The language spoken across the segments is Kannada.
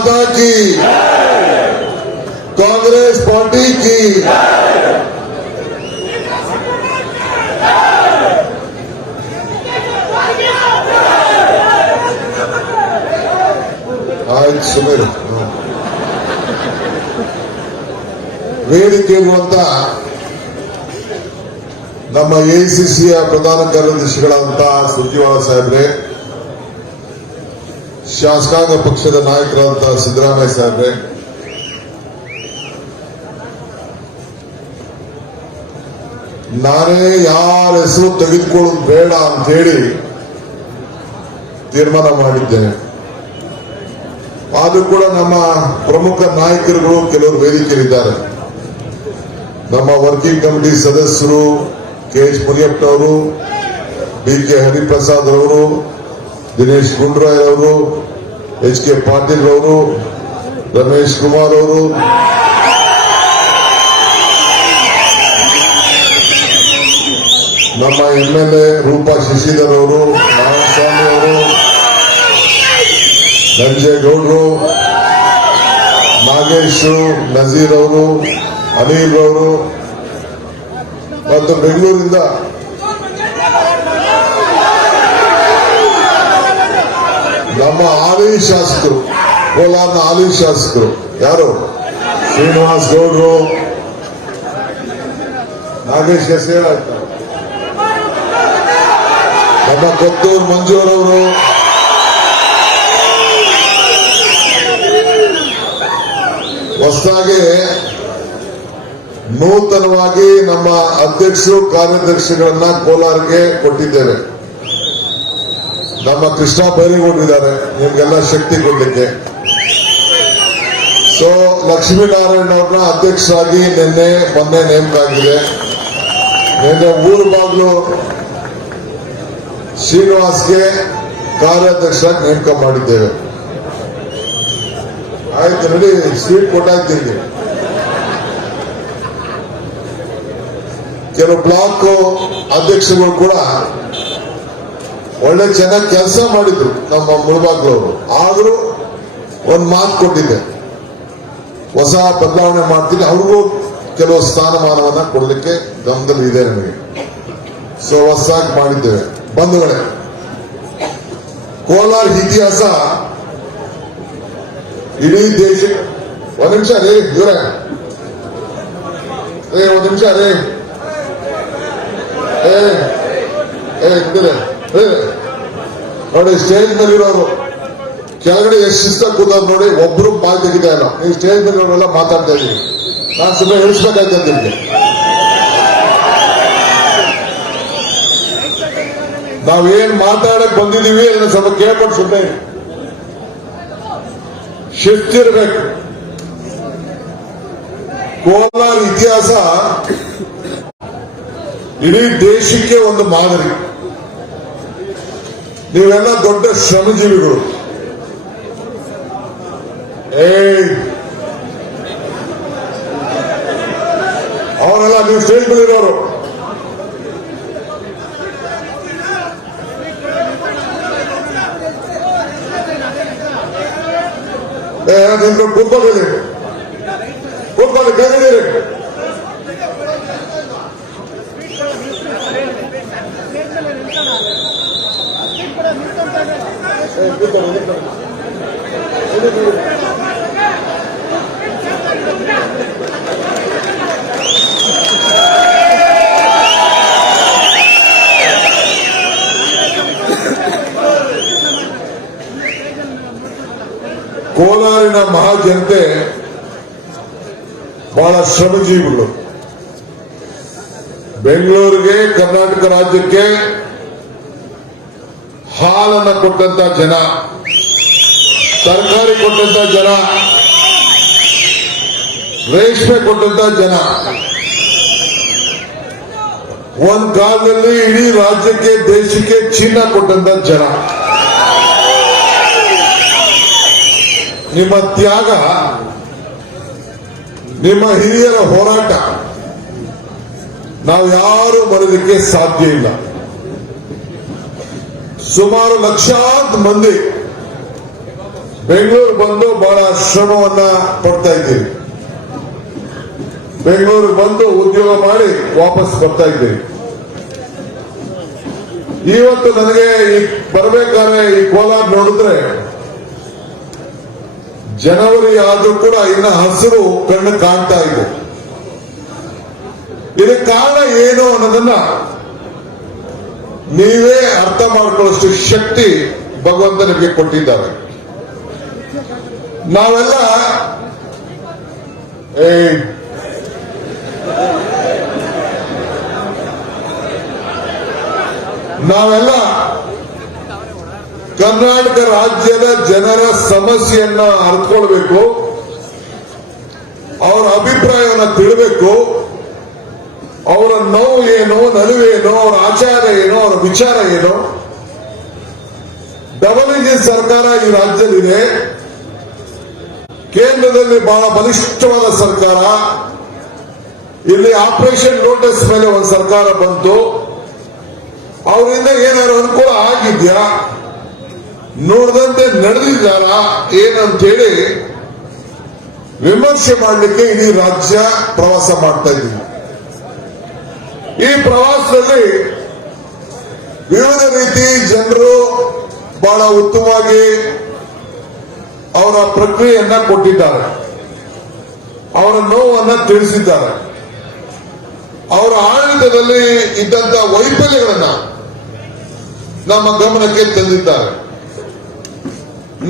माता की, कांग्रेस पार्टी की। आज सुमेर ವೇದಿಕೆ ಇರುವಂತ ನಮ್ಮ ಎಐಸಿಸಿಯ ಪ್ರಧಾನ ಕಾರ್ಯದರ್ಶಿಗಳಾದಂತಹ ಸುರ್ಜೇವಾಲಾ ಸಾಹೇಬ್ರೆ, ಶಾಸಕಾಂಗ ಪಕ್ಷದ ನಾಯಕರಾದಂತಹ ಸಿದ್ದರಾಮಯ್ಯ ಸಾಹೇಬ್ರೆ, ನಾನೇ ಯಾರ ಹೆಸರು ತೆಗೆದುಕೊಳ್ಳೋದು ಬೇಡ ಅಂತ ಹೇಳಿ ತೀರ್ಮಾನ ಮಾಡಿದ್ದೇನೆ. ಆದರೂ ಕೂಡ ನಮ್ಮ ಪ್ರಮುಖ ನಾಯಕರುಗಳು ಕೆಲವರು ವೇದಿಕೆಯಲ್ಲಿದ್ದಾರೆ. ನಮ್ಮ ವರ್ಕಿಂಗ್ ಕಮಿಟಿ ಸದಸ್ಯರು ಕೆಎಚ್ ಮುನಿಯಪ್ಪನವರು, ಬಿಕೆ ಹರಿಪ್ರಸಾದ್ ಅವರು, ದಿನೇಶ್ ಗುಂಡೂರಾವ್ ಅವರು, ಎಚ್ ಕೆ ಪಾಟೀಲ್ ಅವರು, ರಮೇಶ್ ಕುಮಾರ್ ಅವರು, ನಮ್ಮ ಎಂಎಲ್ಎ ರೂಪಾ ಶಶಿಧರ್ ಅವರು, ನಾರಾಯಣಸ್ವಾಮಿ ಅವರು, ನಂಜೇಗೌಡರು, ನಾಗೇಶ್, ನಜೀರ್ ಅವರು, ಅನಿಲ್ ಅವರು ಮತ್ತು ಬೆಂಗಳೂರಿಂದ ನಮ್ಮ ಹಾಲಿ ಶಾಸಕರು, ಕೋಲಾರ್ನ ಹಾಲಿ ಶಾಸಕರು ಯಾರು ಶ್ರೀನಿವಾಸ್ ಗೌಡ್ರು, ನಾಗೇಶ್ ಹೆಸರು ಆಯ್ತು, ನಮ್ಮ ಕೊತ್ತೂರು ಮಂಜೂರವರು, ಹೊಸದಾಗಿ ನೂತನವಾಗಿ ನಮ್ಮ ಅಧ್ಯಕ್ಷರು ಕಾರ್ಯದರ್ಶಿಗಳನ್ನ ಕೋಲಾರ್ಗೆ ಕೊಟ್ಟಿದ್ದೇವೆ. ನಮ್ಮ ಕೃಷ್ಣ ಬೈರೇಗೌಡರಿದ್ದಾರೆ ನಿಮ್ಗೆಲ್ಲ ಶಕ್ತಿ ಕೊಡ್ಲಿಕ್ಕೆ. ಸೊ ಲಕ್ಷ್ಮೀನಾರಾಯಣ ಅವ್ರನ್ನ ಅಧ್ಯಕ್ಷರಾಗಿ ಮೊನ್ನೆ ನೇಮಕ ಆಗಿದೆ. ನಿನ್ನೆ ಊರು ಬಾಗ್ಲು ಶ್ರೀನಿವಾಸ್ಗೆ ಕಾರ್ಯಾಧ್ಯಕ್ಷರಾಗಿ ನೇಮಕ ಮಾಡಿದ್ದೇವೆ. ಆಯ್ತು ನೋಡಿ, ಸ್ವೀಟ್ ಕೊಟ್ಟಾಗ್ತೀನಿ. ಕೆಲವು ಬ್ಲಾಕ್ ಅಧ್ಯಕ್ಷರುಗಳು ಕೂಡ ಒಳ್ಳೆ ಚೆನ್ನಾಗಿ ಕೆಲಸ ಮಾಡಿದ್ರು ನಮ್ಮ ಮುಳಬಾಗ್ಲವರು. ಆದ್ರೂ ಒಂದು ಮಾತು ಕೊಟ್ಟಿದ್ದೆ, ಹೊಸ ಬದಲಾವಣೆ ಮಾಡ್ತೀನಿ, ಅವ್ರಿಗೂ ಕೆಲವು ಸ್ಥಾನಮಾನವನ್ನ ಕೊಡಲಿಕ್ಕೆ ಗಮನದಲ್ಲಿ ಇದೆ ನಮಗೆ. ಸೊ ಹೊಸದಾಗಿ ಮಾಡಿದ್ದೇವೆ. ಬಂಧುಗಳೇ, ಕೋಲಾರ ಇತಿಹಾಸ ಇಡೀ ದೇಶ. ಒಂದ್ ನಿಮಿಷ ರೀ, ಇವರೇ ಒಂದ್ ನಿಮಿಷ ರೀ, ನೋಡಿ ಸ್ಟೇಜ್ ಮೇಲಿರೋರು ಕೆಳಗಡೆ ಎಷ್ಟು ಶಿಸ್ತಾಗಿ ಕೂತಾರ ನೋಡಿ, ಒಬ್ರು ಬಾಯ್ ತೆಗಿತಾ ಇಲ್ಲ. ನೀವು ಸ್ಟೇಜ್ ಮೇಲಿರೋರೆಲ್ಲ ಮಾತಾಡ್ತಾ ಇದ್ದೀವಿ, ನಾನು ಸುಮ್ಮನೆ ಹೇಳಿಸ್ಬೇಕಾಯ್ತು ನಿಮ್ಗೆ. ನಾವೇನ್ ಮಾತಾಡಕ್ ಬಂದಿದೀವಿ ಅದನ್ನ ಸ್ವಲ್ಪ ಕೇಳ್ಕೊಂಡು ಸುಮ್ಮನೆ ಶಿಸ್ತಿರ್ಬೇಕು. ಕೋಲಾರ ಇತಿಹಾಸ ಇಡೀ ದೇಶಕ್ಕೆ ಒಂದು ಮಾದರಿ. ನೀವೆಲ್ಲ ದೊಡ್ಡ ಶ್ರಮಜೀವಿಗಳು. ಅವರೆಲ್ಲ ನೀವು ಸ್ಟೇಜ್ ಮೇಲೆ ಇರೋರು. ನಿಮ್ಗೆ ಕೂತ್ಕೊಳ್ಳಿ, ಕೂತ್ಕೊಳ್ಳಿ, ಬೇಕಿದ್ದೀರಿ. ಕೋಲಾರಿನ ಮಹಾಜನತೆ ಬಹಳ ಶ್ರಮಜೀವಿಗಳು. ಬೆಂಗಳೂರಿಗೆ, ಕರ್ನಾಟಕ ರಾಜ್ಯಕ್ಕೆ ಹಾಲನ್ನು ಕೊಟ್ಟಂತ ಜನ, ತರಕಾರಿ ಕೊಟ್ಟಂತ ಜನ, ರೇಷ್ಮೆ ಕೊಟ್ಟಂತ ಜನ. ಒಂದ್ ಕಾಲದಲ್ಲಿ ಇಡೀ ರಾಜ್ಯಕ್ಕೆ, ದೇಶಕ್ಕೆ ಚಿನ್ನ ಕೊಟ್ಟಂತ ಜನ. ನಿಮ್ಮ ತ್ಯಾಗ, ನಿಮ್ಮ ಹಿರಿಯರ ಹೋರಾಟ ನಾವು ಯಾರು ಮರೆಯಲಿಕ್ಕೆ ಸಾಧ್ಯ ಇಲ್ಲ. ಸುಮಾರು ಲಕ್ಷಾಂತರ ಮಂದಿ ಬೆಂಗಳೂರು ಬಂದು ಬಹಳ ಶ್ರಮವನ್ನ ಪಡ್ತಾ ಇದ್ದೀವಿ. ಬೆಂಗಳೂರಿಗೆ ಬಂದು ಉದ್ಯೋಗ ಮಾಡಿ ವಾಪಸ್ ಬರ್ತಾ ಇದ್ದೀವಿ. ಇವತ್ತು ನನಗೆ ಈ ಬರಬೇಕಾದ್ರೆ ಈ ಕೋಲಾರ ನೋಡಿದ್ರೆ ಜನವರಿ ಆದ್ರೂ ಕೂಡ ಇನ್ನ ಹಸಿರು ಕಣ್ಣು ಕಾಣ್ತಾ ಇದೆ. ಇದಕ್ಕೆ ಕಾರಣ ಏನು ಅನ್ನೋದನ್ನ ನೀವೇ ಅರ್ಥ ಮಾಡ್ಕೊಳ್ಳೋಷ್ಟು ಶಕ್ತಿ ಭಗವಂತ ನಿಮಗೆ ಕೊಟ್ಟಿದ್ದಾರೆ. ನಾವೆಲ್ಲ ಕರ್ನಾಟಕ ರಾಜ್ಯದ ಜನರ ಸಮಸ್ಯೆಯನ್ನ ಅರ್ಥಕೊಳ್ಬೇಕು, ಅವರ ಅಭಿಪ್ರಾಯವನ್ನು ತಿಳಿಬೇಕು, ಅವರ ನೋವು ಏನು, ನಲಿವೇನು, ಅವರ ಆಚಾರ ಏನು, ಅವರ ವಿಚಾರ ಏನು. ಡಬಲ್ ಇಂಜಿನ್ ಸರ್ಕಾರ ಈ ರಾಜ್ಯದಲ್ಲಿದೆ. ಕೇಂದ್ರದಲ್ಲಿ ಬಹಳ ಬಲಿಷ್ಠವಾದ ಸರ್ಕಾರ. ಇಲ್ಲಿ ಆಪರೇಷನ್ ಲೋಟಸ್ ಮೇಲೆ ಒಂದು ಸರ್ಕಾರ ಬಂತು. ಅವರಿಂದ ಏನಾದ್ರು ಅನುಕೂಲ ಆಗಿದ್ಯಾ, ನೋಡಿದಂತೆ ನಡೆದಿದ್ದಾರ ಏನಂತೇಳಿ ವಿಮರ್ಶೆ ಮಾಡಲಿಕ್ಕೆ ಇಡೀ ರಾಜ್ಯ ಪ್ರವಾಸ ಮಾಡ್ತಾ ಇದ್ದೀವಿ. ಈ ಪ್ರವಾಸದಲ್ಲಿ ವಿವಿಧ ರೀತಿ ಜನರು ಬಹಳ ಉತ್ತಮವಾಗಿ ಅವರ ಪ್ರಕ್ರಿಯೆಯನ್ನ ಕೊಟ್ಟಿದ್ದಾರೆ, ಅವರ ನೋವನ್ನು ತಿಳಿಸಿದ್ದಾರೆ, ಅವರ ಆಡಳಿತದಲ್ಲಿ ಇದ್ದಂತ ವೈಫಲ್ಯಗಳನ್ನ ನಮ್ಮ ಗಮನಕ್ಕೆ ತಂದಿದ್ದಾರೆ.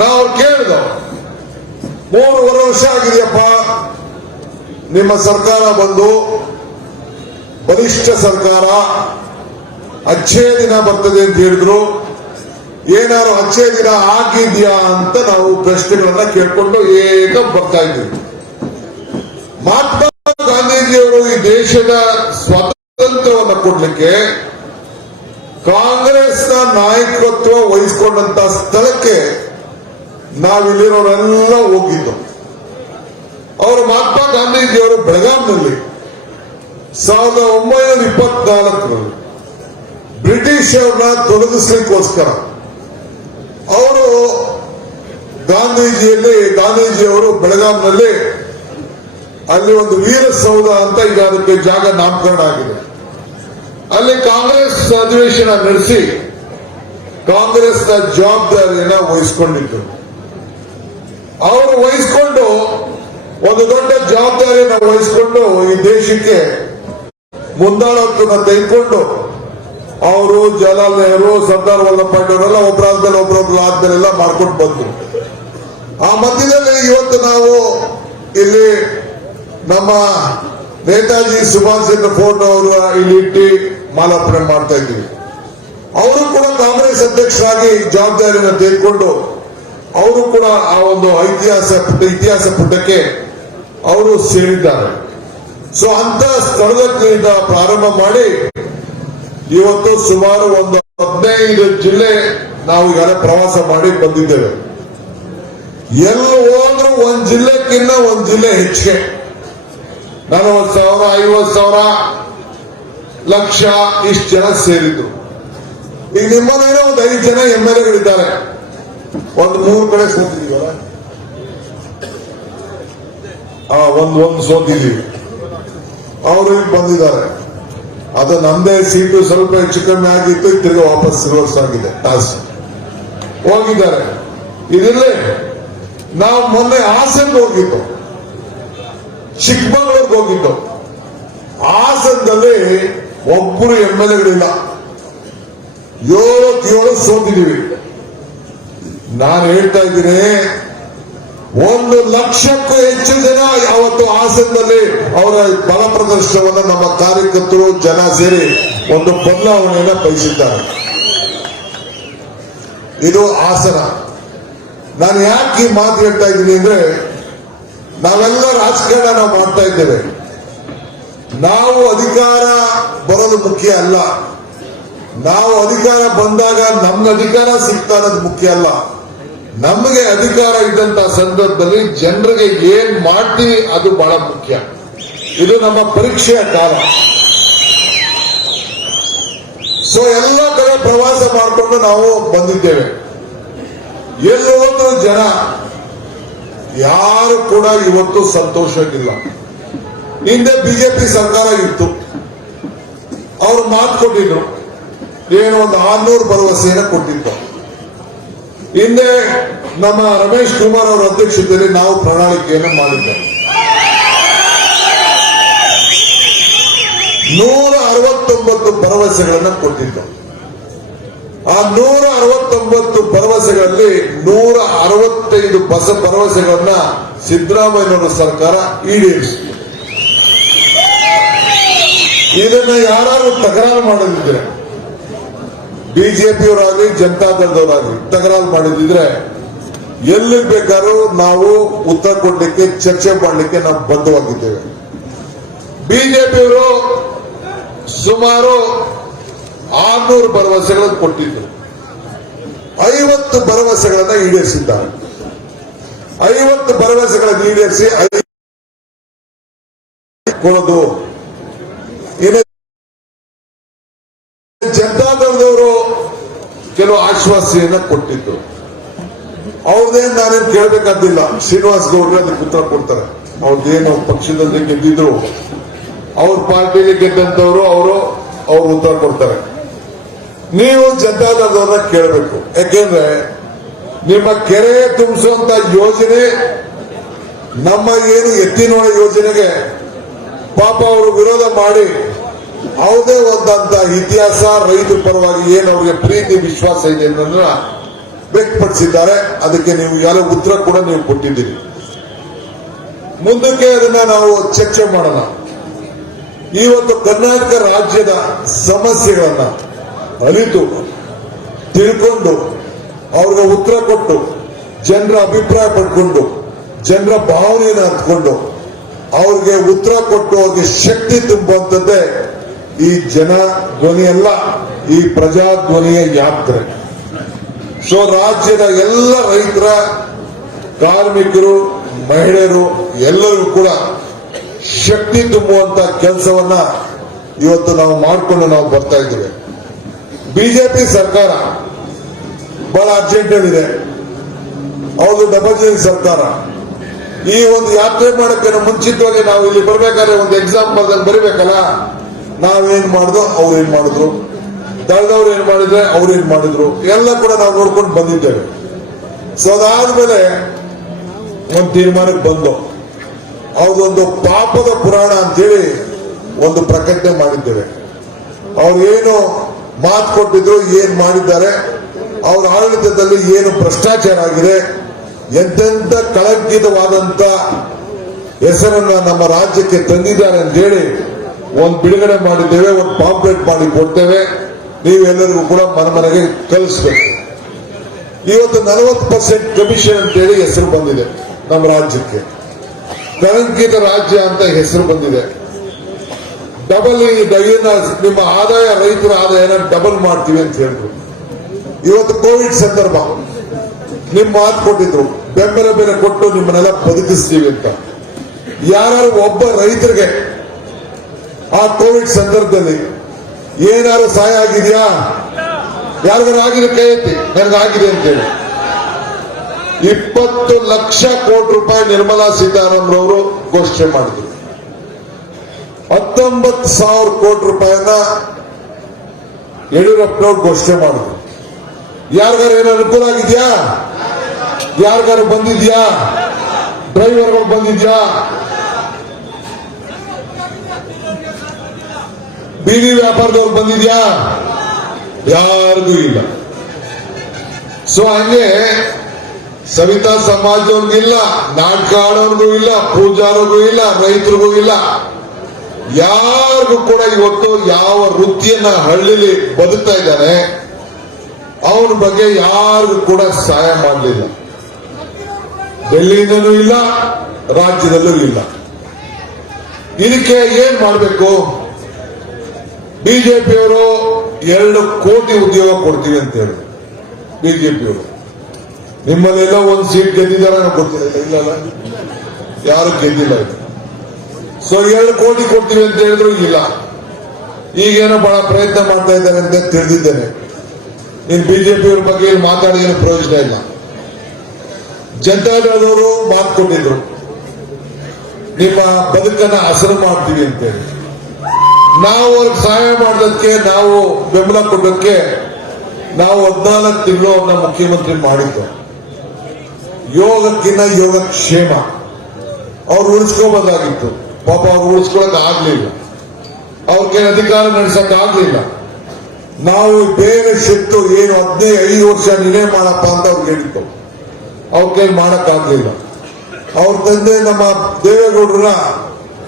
ನಾವು ಕೇಳಿದ 3.5 ವರ್ಷ ಆಗಿದೆಯಪ್ಪ ನಿಮ್ಮ ಸರ್ಕಾರ ಬಂದು, ಬಲಿಷ್ಠ ಸರ್ಕಾರ, ಅಚ್ಚೇ ದಿನ ಬರ್ತದೆ ಅಂತ ಹೇಳಿದ್ರು. ಏನಾದ್ರು ಅಚ್ಚೇ ದಿನ ಆಗಿದ್ಯಾ ಅಂತ ನಾವು ಪ್ರಶ್ನೆಗಳನ್ನ ಕೇಳ್ಕೊಂಡು ಏಕ ಬರ್ತಾ ಇದ್ದೀವಿ. ಮಹಾತ್ಮ ಗಾಂಧೀಜಿಯವರು ಈ ದೇಶದ ಸ್ವಾತಂತ್ರ್ಯವನ್ನು ಕೊಡ್ಲಿಕ್ಕೆ ಕಾಂಗ್ರೆಸ್ನ ನಾಯಕತ್ವ ವಹಿಸಿಕೊಂಡಂತ ಸ್ಥಳಕ್ಕೆ ನಾವಿಲ್ಲಿರೋರೆಲ್ಲ ಹೋಗಿದ್ದು. ಅವರು ಮಹಾತ್ಮ ಗಾಂಧೀಜಿಯವರು ಬೆಳಗಾಂನಲ್ಲಿ 1924 ಬ್ರಿಟಿಷರನ್ನ ತೊಲಗಿಸ್ಲಿಕ್ಕೋಸ್ಕರ ಅವರು ಗಾಂಧೀಜಿಯವರು ಬೆಳಗಾಂನಲ್ಲಿ ಅಲ್ಲಿ ಒಂದು ವೀರಸೌಧ ಅಂತ ಈಗ ಅದಕ್ಕೆ ಜಾಗ ನಾಮಕರಣ ಆಗಿದೆ. ಅಲ್ಲಿ ಕಾಂಗ್ರೆಸ್ ಅಧಿವೇಶನ ನಡೆಸಿ ಕಾಂಗ್ರೆಸ್ನ ಜವಾಬ್ದಾರಿಯನ್ನ ವಹಿಸಿಕೊಂಡಿದ್ರು. ಅವರು ವಹಿಸಿಕೊಂಡು ಒಂದು ದೊಡ್ಡ ಜವಾಬ್ದಾರಿಯನ್ನು ವಹಿಸಿಕೊಂಡು ಈ ದೇಶಕ್ಕೆ ಮುಂದಾಳತ್ವವನ್ನು ತೆಗೆದುಕೊಂಡು ಅವರು ಜವಾಹರ್ಲಾಲ್ ನೆಹರು, ಸರ್ದಾರ್ ವಲ್ಲಭಾಯ್ ಅವರೆಲ್ಲ ಒಬ್ಬರಾದ್ಮೇಲೆ ಆದ್ಮೇಲೆಲ್ಲ ಮಾಡ್ಕೊಂಡು ಬಂದ್ರು. ಆ ಮಧ್ಯದಲ್ಲಿ ಇವತ್ತು ನಾವು ಇಲ್ಲಿ ನಮ್ಮ ನೇತಾಜಿ ಸುಭಾಷ್ ಚಂದ್ರ ಬೋಸ್ ಅವರು ಇಲ್ಲಿ ಇಟ್ಟು ಮಾಲಾರ್ಪಣೆ ಮಾಡ್ತಾ ಇದ್ದೀವಿ. ಅವರು ಕೂಡ ಕಾಂಗ್ರೆಸ್ ಅಧ್ಯಕ್ಷರಾಗಿ ಜವಾಬ್ದಾರಿಯನ್ನು ತೆಗೆದುಕೊಂಡು ಅವರು ಕೂಡ ಆ ಒಂದು ಇತಿಹಾಸ ಪುಟಕ್ಕೆ ಅವರು ಸೇರಿದ್ದಾರೆ. ಸೊ ಅಂತ ಸ್ಥಳದಿಂದ ಪ್ರಾರಂಭ ಮಾಡಿ ಇವತ್ತು ಸುಮಾರು ಒಂದು 15 ಜಿಲ್ಲೆ ನಾವು ಈಗಾಗಲೇ ಪ್ರವಾಸ ಮಾಡಿ ಬಂದಿದ್ದೇವೆ. ಎಲ್ಲ ಹೋದ್ರು ಒಂದು ಜಿಲ್ಲೆಕ್ಕಿಂತ ಒಂದು ಜಿಲ್ಲೆ ಹೆಚ್ಚಿಗೆ 40,000, 50,000, ಲಕ್ಷ ಇಷ್ಟು ಜನ ಸೇರಿದ್ರು. ಈಗ ನಿಮ್ಮನೇನೋ ಒಂದು 5 ಜನ MLAಗಳಿದ್ದಾರೆ. ಒಂದು 3 ಕಡೆ ಸೋತಿದೀವಲ್ಲ, ಒಂದು ಸೋತಿದ್ದೀವಿ. ಅವರು ಇಲ್ಲಿ ಬಂದಿದ್ದಾರೆ. ಅದು ನಮ್ದೇ ಸೀಟು ಸ್ವಲ್ಪ ಹೆಚ್ಚು ಕಮ್ಮಿ ಆಗಿತ್ತು, ತಿರ್ಗಿ ವಾಪಸ್ ರಿವರ್ಸ್ ಆಗಿದೆ, ಟಾಸ್ ಹೋಗಿದ್ದಾರೆ. ಇದಿಲ್ಲೇ ನಾವು ಮೊನ್ನೆ ಹಾಸನ್ಗೆ ಹೋಗಿದ್ದು, ಚಿಕ್ಕಮಗಳೂರಿಗೆ ಹೋಗಿದ್ದು. ಹಾಸನದಲ್ಲಿ ಒಬ್ಬರು MLAಗಳಿಲ್ಲ, 7 ಸೋತಿದ್ದೀವಿ. ನಾನು ಹೇಳ್ತಾ ಇದ್ದೀನಿ, 1 ಲಕ್ಷಕ್ಕೂ ಹೆಚ್ಚು ಜನ ಅವತ್ತು ಹಾಸನದಲ್ಲಿ ಅವರ ಬಲ ಪ್ರದರ್ಶನವನ್ನು ನಮ್ಮ ಕಾರ್ಯಕರ್ತರು ಜನ ಸೇರಿ ಒಂದು ಬದಲಾವಣೆಯನ್ನು ಬಯಸಿದ್ದಾರೆ. ಇದು ಹಾಸನ. ನಾನು ಯಾಕೆ ಈ ಮಾತು ಹೇಳ್ತಾ ಇದ್ದೀನಿ ಅಂದ್ರೆ, ನಾವೆಲ್ಲ ರಾಜಕಾರಣ ನಾವು ಮಾಡ್ತಾ ಇದ್ದೇವೆ. ನಾವು ಅಧಿಕಾರ ಬರೋದು ಮುಖ್ಯ ಅಲ್ಲ, ನಾವು ಅಧಿಕಾರ ಬಂದಾಗ ನಮ್ಗೆ ಅಧಿಕಾರ ಸಿಗ್ತಾ ಇರೋದು ಮುಖ್ಯ ಅಲ್ಲ. ನಮಗೆ ಅಧಿಕಾರ ಇದ್ದಂತ ಸಂದರ್ಭದಲ್ಲಿ ಜನರಿಗೆ ಏನ್ ಮಾಡ್ತೀವಿ ಅದು ಬಹಳ ಮುಖ್ಯ. ಇದು ನಮ್ಮ ಪರೀಕ್ಷೆಯ ಕಾಲ. ಸೊ ಎಲ್ಲ ಕಡೆ ಪ್ರವಾಸ ಮಾಡಿಕೊಂಡು ನಾವು ಬಂದಿದ್ದೇವೆ. ಎಲ್ಲಿ ಹೋದ್ರು ಜನ ಯಾರು ಕೂಡ ಇವತ್ತು ಸಂತೋಷವಾಗಿಲ್ಲ. ಹಿಂದೆ ಬಿಜೆಪಿ ಸರ್ಕಾರ ಇತ್ತು, ಅವರು ಮಾತು ಕೊಟ್ಟಿದ್ರು, ಏನು ಒಂದು 600 ಭರವಸೆಯನ್ನು ಕೊಟ್ಟಿದ್ದು. ಹಿಂದೆ ನಮ್ಮ ರಮೇಶ್ ಕುಮಾರ್ ಅವರ ಅಧ್ಯಕ್ಷತೆಯಲ್ಲಿ ನಾವು ಪ್ರಣಾಳಿಕೆಯನ್ನು ಮಾಡಿದ್ದೇವೆ. 169 ಭರವಸೆಗಳನ್ನು ಕೊಟ್ಟಿದ್ದು. ಆ 169 ಭರವಸೆಗಳಲ್ಲಿ 165 ಭರವಸೆಗಳನ್ನ ಸಿದ್ದರಾಮಯ್ಯನವರ ಸರ್ಕಾರ ಈಡೇರಿಸಿತು. ಇದನ್ನ ಯಾರು ತಕರಾರು ಮಾಡದಿದ್ರೆ, ಬಿಜೆಪಿಯವರಾಗಲಿ ಜನತಾದಳದವರಾಗಲಿ ತಕರಾರು ಮಾಡಿದ್ರೆ ಎಲ್ಲಿ ಬೇಕಾದ್ರೂ ನಾವು ಉತ್ತರ ಕೊಡಲಿಕ್ಕೆ, ಚರ್ಚೆ ಮಾಡಲಿಕ್ಕೆ ನಾವು ಬದ್ಧವಾಗಿದ್ದೇವೆ. ಬಿಜೆಪಿಯವರು ಸುಮಾರು 600 ಭರವಸೆಗಳನ್ನು ಕೊಟ್ಟಿದ್ದು, 50 ಭರವಸೆಗಳನ್ನ ಈಡೇರಿಸಿದ್ದಾರೆ. 50 ಭರವಸೆಗಳನ್ನು ಈಡೇರಿಸಿ ಕೊಡೋದು. ಜನತಾದಳದವರು ಕೆಲವು ಆಶ್ವಾಸನೆಯನ್ನ ಕೊಟ್ಟಿದ್ದು, ಅವ್ರದ್ದೇನು ನಾನೇನು ಕೇಳಬೇಕಾದಿಲ್ಲ. ಶ್ರೀನಿವಾಸ್ ಗೌಡ್ರೆ ಅದಕ್ಕೆ ಉತ್ತರ ಕೊಡ್ತಾರೆ. ಅವ್ರದ್ದೇನು ಪಕ್ಷದಲ್ಲಿ ಗೆದ್ದಿದ್ರು, ಅವ್ರ ಪಾರ್ಟಿಯಲ್ಲಿ ಗೆದ್ದಂತವರು ಅವರು ಉತ್ತರ ಕೊಡ್ತಾರೆ. ನೀವು ಜನತಾದಳದವ್ರನ್ನ ಕೇಳಬೇಕು. ಯಾಕೆಂದ್ರೆ ನಿಮ್ಮ ಕೆರೆ ತುಂಬಿಸುವಂತ ಯೋಜನೆ, ನಮ್ಮ ಏನು ಎತ್ತಿನೋಳ ಯೋಜನೆಗೆ ಪಾಪ ಅವರು ವಿರೋಧ ಮಾಡಿ ಯಾವುದೇ ಒಂದಂತ ಇತಿಹಾಸ, ರೈತರ ಪರವಾಗಿ ಏನು ಅವರಿಗೆ ಪ್ರೀತಿ ವಿಶ್ವಾಸ ಇದೆ ಅನ್ನೋದನ್ನ ವ್ಯಕ್ತಪಡಿಸಿದ್ದಾರೆ. ಅದಕ್ಕೆ ನೀವು ಯಾರೋ ಉತ್ತರ ಕೂಡ ನೀವು ಕೊಟ್ಟಿದ್ದೀರಿ. ಮುಂದಕ್ಕೆ ಅದನ್ನ ನಾವು ಚರ್ಚೆ ಮಾಡೋಣ. ಇವತ್ತು ಕರ್ನಾಟಕ ರಾಜ್ಯದ ಸಮಸ್ಯೆಗಳನ್ನ ಅರಿತು ತಿಳ್ಕೊಂಡು ಅವ್ರಿಗೆ ಉತ್ತರ ಕೊಟ್ಟು, ಜನರ ಅಭಿಪ್ರಾಯ ಪಡ್ಕೊಂಡು, ಜನರ ಭಾವನೆಯನ್ನು ಹತ್ಕೊಂಡು ಅವ್ರಿಗೆ ಉತ್ತರ ಕೊಟ್ಟು ಅವ್ರಿಗೆ ಶಕ್ತಿ ತುಂಬುವಂಥದ್ದೇ ಈ ಜನ ಧ್ವನಿಯಲ್ಲ, ಈ ಪ್ರಜಾಧ್ವನಿಯ ಯಾತ್ರೆ. ಸೊ ರಾಜ್ಯದ ಎಲ್ಲ ರೈತರ, ಕಾರ್ಮಿಕರು, ಮಹಿಳೆಯರು ಎಲ್ಲರೂ ಕೂಡ ಶಕ್ತಿ ತುಂಬುವಂತ ಕೆಲಸವನ್ನ ಇವತ್ತು ನಾವು ಮಾಡಿಕೊಂಡು ನಾವು ಬರ್ತಾ ಇದ್ದೇವೆ. ಬಿಜೆಪಿ ಸರ್ಕಾರ ಬಹಳ ಅರ್ಜೆಂಟಲ್ಲಿದೆ. ಅವ್ರದ್ದು ಡಬಲ್ ಇಂಜಿನ್ ಸರ್ಕಾರ. ಈ ಒಂದು ಯಾತ್ರೆ ಮಾಡಕ್ಕೆ ಮುಂಚಿತವಾಗಿ ನಾವು ಇಲ್ಲಿ ಬರ್ಬೇಕಾದ್ರೆ ಒಂದು ಎಕ್ಸಾಂಪಲ್ ಬರೀಬೇಕಲ್ಲ. ನಾವೇನ್ ಮಾಡಿದ್ವು, ಅವ್ರೇನ್ ಮಾಡಿದ್ರು, ದಳದವ್ರು ಏನ್ ಮಾಡಿದ್ರೆ ಅವ್ರೇನ್ ಮಾಡಿದ್ರು, ಎಲ್ಲ ಕೂಡ ನಾವು ನೋಡ್ಕೊಂಡು ಬಂದಿದ್ದೇವೆ. ಸೊ ಅದಾದ್ಮೇಲೆ ಒಂದು ತೀರ್ಮಾನಕ್ಕೆ ಬಂದು ಅವ್ರದೊಂದು ಪಾಪದ ಪುರಾಣ ಅಂತೇಳಿ ಒಂದು ಪ್ರಕಟಣೆ ಮಾಡಿದ್ದೇವೆ. ಅವ್ರು ಏನು ಮಾತು ಕೊಟ್ಟಿದ್ರು, ಏನ್ ಮಾಡಿದ್ದಾರೆ, ಅವ್ರ ಆಡಳಿತದಲ್ಲಿ ಏನು ಭ್ರಷ್ಟಾಚಾರ ಆಗಿದೆ, ಎಂತೆಂತ ಕಳಂಕಿತವಾದಂತ ಹೆಸರನ್ನ ನಮ್ಮ ರಾಜ್ಯಕ್ಕೆ ತಂದಿದ್ದಾರೆ ಅಂತೇಳಿ ಒಂದು ಬಿಡುಗಡೆ ಮಾಡಿದ್ದೇವೆ. ಒಂದು ಪಾಂಪ್ಲೆಟ್ ಮಾಡಿ ಕೊಡ್ತೇವೆ. ನೀವೆಲ್ಲರಿಗೂ ಕೂಡ ಮನೆಗೆ ಕಳಿಸ್ಬೇಕು. ಇವತ್ತು 40% ಕಮಿಷನ್ ಅಂತೇಳಿ ಹೆಸರು ಬಂದಿದೆ ನಮ್ಮ ರಾಜ್ಯಕ್ಕೆ. ಕಳಂಕಿತ ರಾಜ್ಯ ಅಂತ ಹೆಸರು ಬಂದಿದೆ. ಡಬಲ್ ನಿಮ್ಮ ಆದಾಯ, ರೈತರ ಆದಾಯನ ಡಬಲ್ ಮಾಡ್ತೀವಿ ಅಂತ ಹೇಳಿದ್ರು. ಇವತ್ತು ಕೋವಿಡ್ ಸಂದರ್ಭ ನಿಮ್ ಮಾತು ಕೊಟ್ಟಿದ್ರು, ಬೆಂಬಲ ಬೆಲೆ ಕೊಟ್ಟು ನಿಮ್ಮನ್ನೆಲ್ಲ ಬದುಕಿಸ್ತೀವಿ ಅಂತ. ಯಾರು ಒಬ್ಬ ರೈತರಿಗೆ ಆ ಕೋವಿಡ್ ಸಂದರ್ಭದಲ್ಲಿ ಏನಾದ್ರು ಸಹಾಯ ಆಗಿದೆಯಾ? ಯಾರಿಗಾರು ಆಗಿದೆ ಕೈ ಎತ್ತಿ, ನನಗಾಗಿದೆ ಅಂತೇಳಿ. 20 ಲಕ್ಷ ಕೋಟಿ ರೂಪಾಯಿ ನಿರ್ಮಲಾ ಸೀತಾರಾಮನ್ ಅವರು ಘೋಷಣೆ ಮಾಡಿದ್ರು. 19,000 ಕೋಟಿ ರೂಪಾಯಿನ ಯಡಿಯೂರಪ್ಪನವ್ರು ಘೋಷಣೆ ಮಾಡಿದ್ರು. ಯಾರಿಗಾರು ಏನೋ ಅನುಕೂಲ ಆಗಿದ್ಯಾ? ಯಾರಿಗಾರು ಬಂದಿದ್ಯಾ? ಡ್ರೈವರ್ಗಳು ಬಂದಿದ್ಯಾ? ಬೀದಿ ವ್ಯಾಪಾರದವ್ರು ಬಂದಿದ್ಯಾ? ಯಾರಿಗೂ ಇಲ್ಲ. ಸೊ ಹಂಗೆ ಸವಿತಾ ಸಮಾಜದವ್ರಿಗಿಲ್ಲ, ನಾಟಕ ಆಡೋರ್ಗೂ ಇಲ್ಲ, ಪೂಜಾರಿಗೂ ಇಲ್ಲ, ರೈತರಿಗೂ ಇಲ್ಲ, ಯಾರಿಗೂ ಕೂಡ ಇವತ್ತು ಯಾವ ವೃತ್ತಿಯನ್ನ ಹಳ್ಳಿಲಿ ಬದುಕ್ತಾ ಇದ್ದಾನೆ ಅವನ ಬಗ್ಗೆ ಯಾರಿಗೂ ಕೂಡ ಸಹಾಯ ಮಾಡಲಿಲ್ಲ. ಡೆಲ್ಲಿಯಿಂದಲೂ ಇಲ್ಲ, ರಾಜ್ಯದಲ್ಲೂ ಇಲ್ಲ. ಇದಕ್ಕೆ ಏನ್ ಮಾಡಬೇಕು? ಬಿಜೆಪಿಯವರು 2 ಕೋಟಿ ಉದ್ಯೋಗ ಕೊಡ್ತೀವಿ ಅಂತ ಹೇಳಿದ್ರು. ಬಿಜೆಪಿಯವರು ನಿಮ್ಮಲ್ಲೆಲ್ಲ ಒಂದು ಸೀಟ್ ಗೆದ್ದಿದ್ದಾರೆ ಗೊತ್ತಿಲ್ಲ, ಇಲ್ಲಲ್ಲ, ಯಾರು ಗೆದ್ದಿಲ್ಲ. ಸೊ 2 ಕೋಟಿ ಕೊಡ್ತೀವಿ ಅಂತ ಹೇಳಿದ್ರು, ಇಲ್ಲ. ಈಗೇನೋ ಬಹಳ ಪ್ರಯತ್ನ ಮಾಡ್ತಾ ಇದ್ದಾರೆ ಅಂತ ತಿಳಿದಿದ್ದೇನೆ. ಇನ್ನು ಬಿಜೆಪಿಯವ್ರ ಬಗ್ಗೆ ಮಾತಾಡಿ ಏನು ಪ್ರಯೋಜನ ಇಲ್ಲ. ಜನತಾದಳದವರು ಮಾತು ಕೊಟ್ಟಿದ್ರು, ನಿಮ್ಮ ಬದುಕನ್ನ ಹಸನು ಮಾಡ್ತೀವಿ ಅಂತೇಳಿ. ನಾವು ಅವ್ರಿಗೆ ಸಹಾಯ ಮಾಡೋದಕ್ಕೆ, ನಾವು ಬೆಂಬಲ ಕೊಡೋದಕ್ಕೆ ನಾವು 14 ತಿಂಗಳು ಅವ್ರನ್ನ ಮುಖ್ಯಮಂತ್ರಿ ಮಾಡಿದ್ದು. ಯೋಗಕ್ಕಿಂತ ಯೋಗಕ್ಷೇಮ ಅವ್ರು ಉಳಿಸ್ಕೋಬೋದಾಗಿತ್ತು. ಪಾಪ ಅವ್ರು ಉಳಿಸ್ಕೊಳಕ್ ಆಗ್ಲಿಲ್ಲ, ಅವ್ರಿಗೆ ಅಧಿಕಾರ ನಡೆಸಕ್ ಆಗ್ಲಿಲ್ಲ. ನಾವು ಬೇರೆ ಶಿಫ್ಟ್ ಏನು 15 ವರ್ಷ ನೀನೇ ಮಾಡಪ್ಪ ಅಂತ ಅವ್ರಿಗೆ ಹೇಳಿತ್ತು. ಅವ್ರ ಕೈ ಮಾಡಕ್ ಆಗ್ಲಿಲ್ಲ. ಅವ್ರ ತಂದೆ ನಮ್ಮ ದೇವೇಗೌಡರನ್ನ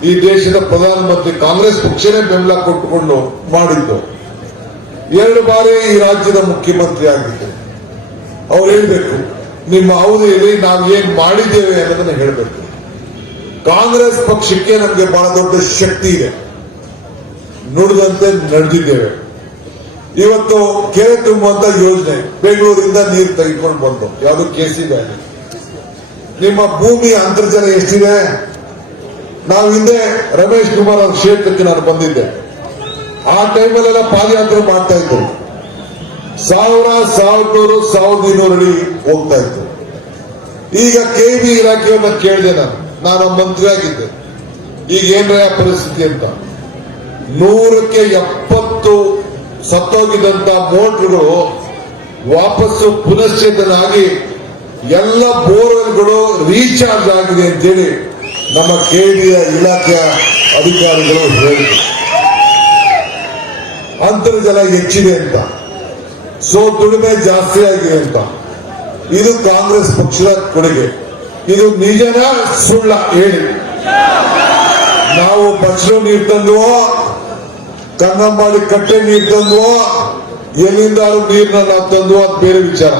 ಈ ದೇಶದ ಪ್ರಧಾನಮಂತ್ರಿ ಕಾಂಗ್ರೆಸ್ ಪಕ್ಷನೇ ಬೆಂಬಲ ಕೊಟ್ಟುಕೊಂಡು ಮಾಡಿದ್ದು. 2 ಬಾರಿ ಈ ರಾಜ್ಯದ ಮುಖ್ಯಮಂತ್ರಿ ಆಗಿದ್ದು. ಅವ್ರು ಹೇಳ್ಬೇಕು, ನಿಮ್ಮ ಅವಧಿಯಲ್ಲಿ ನಾವು ಏನ್ ಮಾಡಿದ್ದೇವೆ ಅನ್ನೋದನ್ನ ಹೇಳ್ಬೇಕು. ಕಾಂಗ್ರೆಸ್ ಪಕ್ಷಕ್ಕೆ ನಮಗೆ ಬಹಳ ದೊಡ್ಡ ಶಕ್ತಿ ಇದೆ, ನುಡಿದಂತೆ ನಡೆದಿದ್ದೇವೆ. ಇವತ್ತು ಕೆರೆ ತುಂಬುವಂತ ಯೋಜನೆ ಬೆಂಗಳೂರಿಂದ ನೀರು ತೆಗೆದುಕೊಂಡು ಬಂದು, ಯಾವುದು ಕೆಸಿ ವ್ಯಾಲಿ. ನಿಮ್ಮ ಭೂಮಿ ಅಂತರ್ಜಲ ಎಷ್ಟಿದೆ? ನಾವು ಹಿಂದೆ ರಮೇಶ್ ಕುಮಾರ್ ಅವ್ರ ಕ್ಷೇತ್ರಕ್ಕೆ ನಾನು ಬಂದಿದ್ದೆ. ಆ ಟೈಮಲ್ಲೆಲ್ಲ ಪಾದಯಾತ್ರೆ ಮಾಡ್ತಾ ಇದ್ರು. 1000, 1200, 1200 ಅಡಿ ಹೋಗ್ತಾ ಇತ್ತು. ಈಗ ಕೆಬಿ ಇಲಾಖೆಯನ್ನ ಕೇಳಿದೆ ನಾನು ಮಂತ್ರಿ ಆಗಿದ್ದೆ, ಈಗ ಏನ್ರ ಪರಿಸ್ಥಿತಿ ಅಂತ. 100ಕ್ಕೆ 70 ಸತ್ತೋಗಿದ್ದಂತ ಮೋಟರ್ಗಳು ವಾಪಸ್ಸು ಪುನಶ್ಚೇತನ ಆಗಿ ಎಲ್ಲ ಬೋರ್ವೆಲ್ಗಳು ರೀಚಾರ್ಜ್ ಆಗಿದೆ ಅಂತೇಳಿ ನಮ್ಮ ಕೆಬಿಯ ಇಲಾಖೆಯ ಅಧಿಕಾರಿಗಳು ಹೇಳಿದರು. ಅಂತರ್ಜಲ ಹೆಚ್ಚಿದೆ ಅಂತ, ದುಡಿಮೆ ಜಾಸ್ತಿ ಆಗಿದೆ ಅಂತ. ಇದು ಕಾಂಗ್ರೆಸ್ ಪಕ್ಷದ ಕೊಡುಗೆ. ಇದು ನಿಜನ ಸುಳ್ಳ ಹೇಳಿ. ನಾವು ಬಚ್ಚಲು ನೀರು ತಂದುವೋ, ಕನ್ನಂಬಾಡಿ ಕಟ್ಟೆ ನೀರು ತಂದುವೋ, ಎಲ್ಲಿಂದಾರು ನೀರನ್ನ ನಾವು ತಂದುವೋ ಅದು ಬೇರೆ ವಿಚಾರ.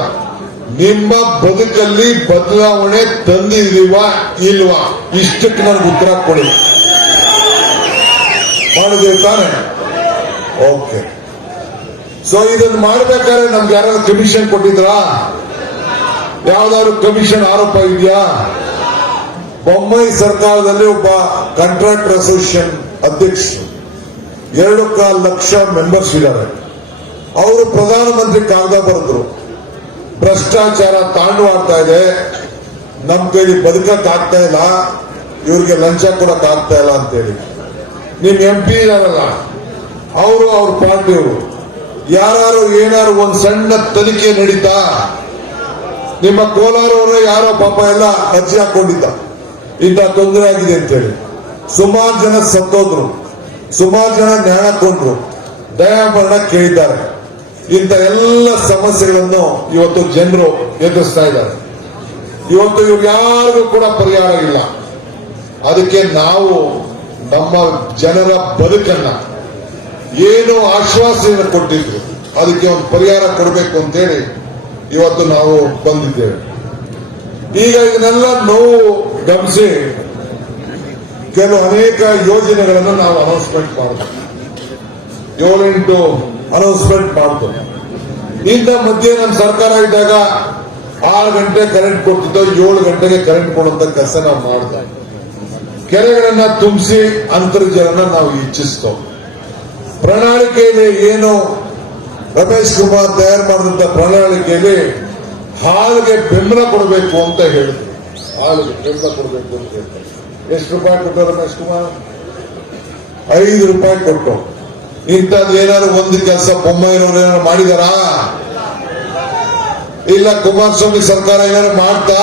ನಿಮ್ಮ ಬದುಕಲ್ಲಿ ಬದಲಾವಣೆ ತಂದಿದೀವಾ ಇಲ್ವಾ, ಇಷ್ಟಕ್ಕೆ ನನಗೆ ಉತ್ತರ ಕೊಡಿ. ಮಾಡಿದೇವೆ ತಾನೆ? ಓಕೆ. ಸೊ ಇದನ್ನು ಮಾಡ್ಬೇಕಾದ್ರೆ ನಮ್ಗೆ ಯಾರು ಕಮಿಷನ್ ಕೊಟ್ಟಿದ್ರಾ? ಯಾವ್ದಾದ್ರು ಕಮಿಷನ್ ಆರೋಪ ಇದೆಯಾ? ಬೊಮ್ಮಾಯಿ ಸರ್ಕಾರದಲ್ಲಿ ಒಬ್ಬ ಕಾಂಟ್ರಾಕ್ಟರ್ ಅಸೋಸಿಯೇಷನ್ ಅಧ್ಯಕ್ಷರು, 2.25 ಲಕ್ಷ ಮೆಂಬರ್ಸ್ ಇದ್ದಾರೆ. ಅವರು ಪ್ರಧಾನಮಂತ್ರಿ ಕಾಗದ ಬರೆದ್ರು, ಭ್ರಷ್ಟಾಚಾರ ತಾಂಡವಾಡ್ತಾ ಇದೆ, ನಮ್ ಕೈಲಿ ಬದುಕಕ್ ಆಗ್ತಾ ಇಲ್ಲ, ಇವ್ರಿಗೆ ಲಂಚ ಕೊಡಕ್ ಆಗ್ತಾ ಇಲ್ಲ ಅಂತೇಳಿ. ನಿಮ್ MP ಇದಾರಲ್ಲ ಅವರು, ಅವ್ರ ಪಾರ್ಟಿಯವರು ಯಾರು ಏನಾರು ಒಂದ್ ಸಣ್ಣ ತನಿಖೆ ನಡೀತಾ? ನಿಮ್ಮ ಕೋಲಾರವರು ಯಾರೋ ಪಾಪ ಎಲ್ಲ ಅರ್ಜಿ ಹಾಕೊಂಡಿದ್ದ, ಇಂಥ ತೊಂದರೆ ಆಗಿದೆ ಅಂತೇಳಿ. ಸುಮಾರು ಜನ ಸತ್ತೋದ್ರು, ಸುಮಾರು ಜನ ನ್ಯಾಯ ಕೊಂಡ್ರು, ದಯಾಮರಣ ಕೇಳಿದ್ದಾರೆ. ಇಂಥ ಎಲ್ಲ ಸಮಸ್ಯೆಗಳನ್ನು ಇವತ್ತು ಜನರು ಎದುರಿಸ್ತಾ ಇದ್ದಾರೆ. ಇವತ್ತು ಇವ್ರು ಯಾರಿಗೂ ಕೂಡ ಪರಿಹಾರ ಇಲ್ಲ. ಅದಕ್ಕೆ ನಾವು ನಮ್ಮ ಜನರ ಬದುಕನ್ನ ಏನು ಆಶ್ವಾಸನೆ ಕೊಟ್ಟಿದ್ರು ಅದಕ್ಕೆ ಒಂದು ಪರಿಹಾರ ಕೊಡಬೇಕು ಅಂತೇಳಿ ಇವತ್ತು ನಾವು ಬಂದಿದ್ದೇವೆ. ಈಗ ಇದನ್ನೆಲ್ಲ ನೋವು ಗಮನಿಸಿ ಕೆಲವು ಅನೇಕ ಯೋಜನೆಗಳನ್ನು ನಾವು ಅನೌನ್ಸ್ಮೆಂಟ್ ಮಾಡಿದ್ವಿ. 7-8 ಅನೌನ್ಸ್ಮೆಂಟ್ ಮಾಡ್ತು. ಇಂಥ ಮಧ್ಯೆ ನಮ್ಮ ಸರ್ಕಾರ ಇದ್ದಾಗ 6 ಗಂಟೆ ಕರೆಂಟ್ ಕೊಡ್ತಿದ್ದೋ, 7 ಗಂಟೆಗೆ ಕರೆಂಟ್ ಕೊಡುವಂತ ಕೆಲಸ ನಾವು ಮಾಡಿದ್ವಿ. ಕೆರೆಗಳನ್ನ ತುಂಬಿಸಿ ಅಂತರ್ಜಲನ ನಾವು ಹೆಚ್ಚಿಸ್ತೋ. ಪ್ರಣಾಳಿಕೆಯಲ್ಲಿ ಏನು ರಮೇಶ್ ಕುಮಾರ್ ತಯಾರು ಮಾಡಿದಂತ ಪ್ರಣಾಳಿಕೆಯಲ್ಲಿ ಹಾಲಿಗೆ ಬೆಂಬಲ ಕೊಡಬೇಕು ಅಂತ ಹೇಳಿದ್ರು. ಹಾಲಿಗೆ ಬೆಂಬಲ ಕೊಡಬೇಕು ಅಂತ ಹೇಳ್ತಾರೆ. ಎಷ್ಟು ರೂಪಾಯಿ ಕೊಟ್ಟರು ರಮೇಶ್ ಕುಮಾರ್? 5 ರೂಪಾಯಿ ಕೊಟ್ಟು. ಇಂಥದ್ದು ಏನಾದ್ರು ಒಂದು ಕೆಲಸ ಬೊಮ್ಮಾಯಿನವ್ರು ಏನಾದ್ರು ಮಾಡಿದಾರಾ? ಇಲ್ಲ ಕುಮಾರಸ್ವಾಮಿ ಸರ್ಕಾರ ಏನಾದ್ರು ಮಾಡ್ತಾ?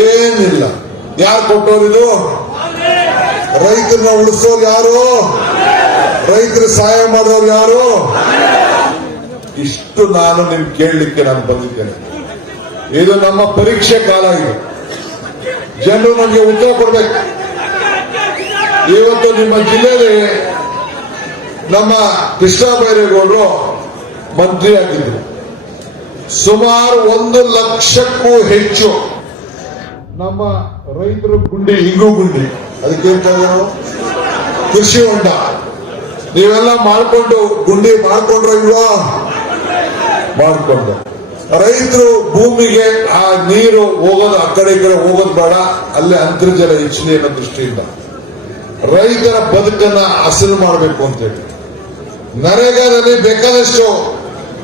ಏನಿಲ್ಲ. ಯಾರು ಕೊಟ್ಟೋರು ಇದು? ರೈತರನ್ನ ಉಳಿಸೋರು ಯಾರು? ರೈತರ ಸಹಾಯ ಮಾಡೋರು ಯಾರು? ಇಷ್ಟು ನಾನು ನಿಮ್ಗೆ ಕೇಳಲಿಕ್ಕೆ ನಾನು ಬಂದಿದ್ದೇನೆ. ಇದು ನಮ್ಮ ಪರೀಕ್ಷೆ ಕಾಲ. ಇದು ಜನರು ನಮಗೆ ಉತ್ತರ ಕೊಡ್ಬೇಕು. ಇವತ್ತು ನಿಮ್ಮ ಜಿಲ್ಲೆಯಲ್ಲಿ ನಮ್ಮ ಕೃಷ್ಣ ಬೈರೇಗೌಡರು ಮಂತ್ರಿ ಆಗಿದ್ರು. ಸುಮಾರು 1 ಲಕ್ಷಕ್ಕೂ ಹೆಚ್ಚು ನಮ್ಮ ರೈತರು ಗುಂಡಿ, ಹಿಂಗು ಗುಂಡಿ, ಅದಕ್ಕೆ ಕೃಷಿ ಹೊಂಡ ನೀವೆಲ್ಲ ಮಾಡ್ಕೊಂಡು ಗುಂಡಿ ಮಾಡ್ಕೊಂಡ್ರ ಇಲ್ವಾ? ಮಾಡ್ಕೊಂಡು ರೈತರು ಭೂಮಿಗೆ ಆ ನೀರು ಹೋಗೋದು ಆ ಕಡೆ ಈ ಕಡೆ ಹೋಗೋದು ಬೇಡ, ಅಲ್ಲೇ ಅಂತರ್ಜಲ ಹೆಚ್ಚಲಿ ಅನ್ನೋ ದೃಷ್ಟಿಯಿಂದ ರೈತರ ಬದುಕನ್ನ ಹಸನು ಮಾಡಬೇಕು ಅಂತೇಳಿ ನರೇಗಾದಲ್ಲಿ ಬೇಕಾದಷ್ಟು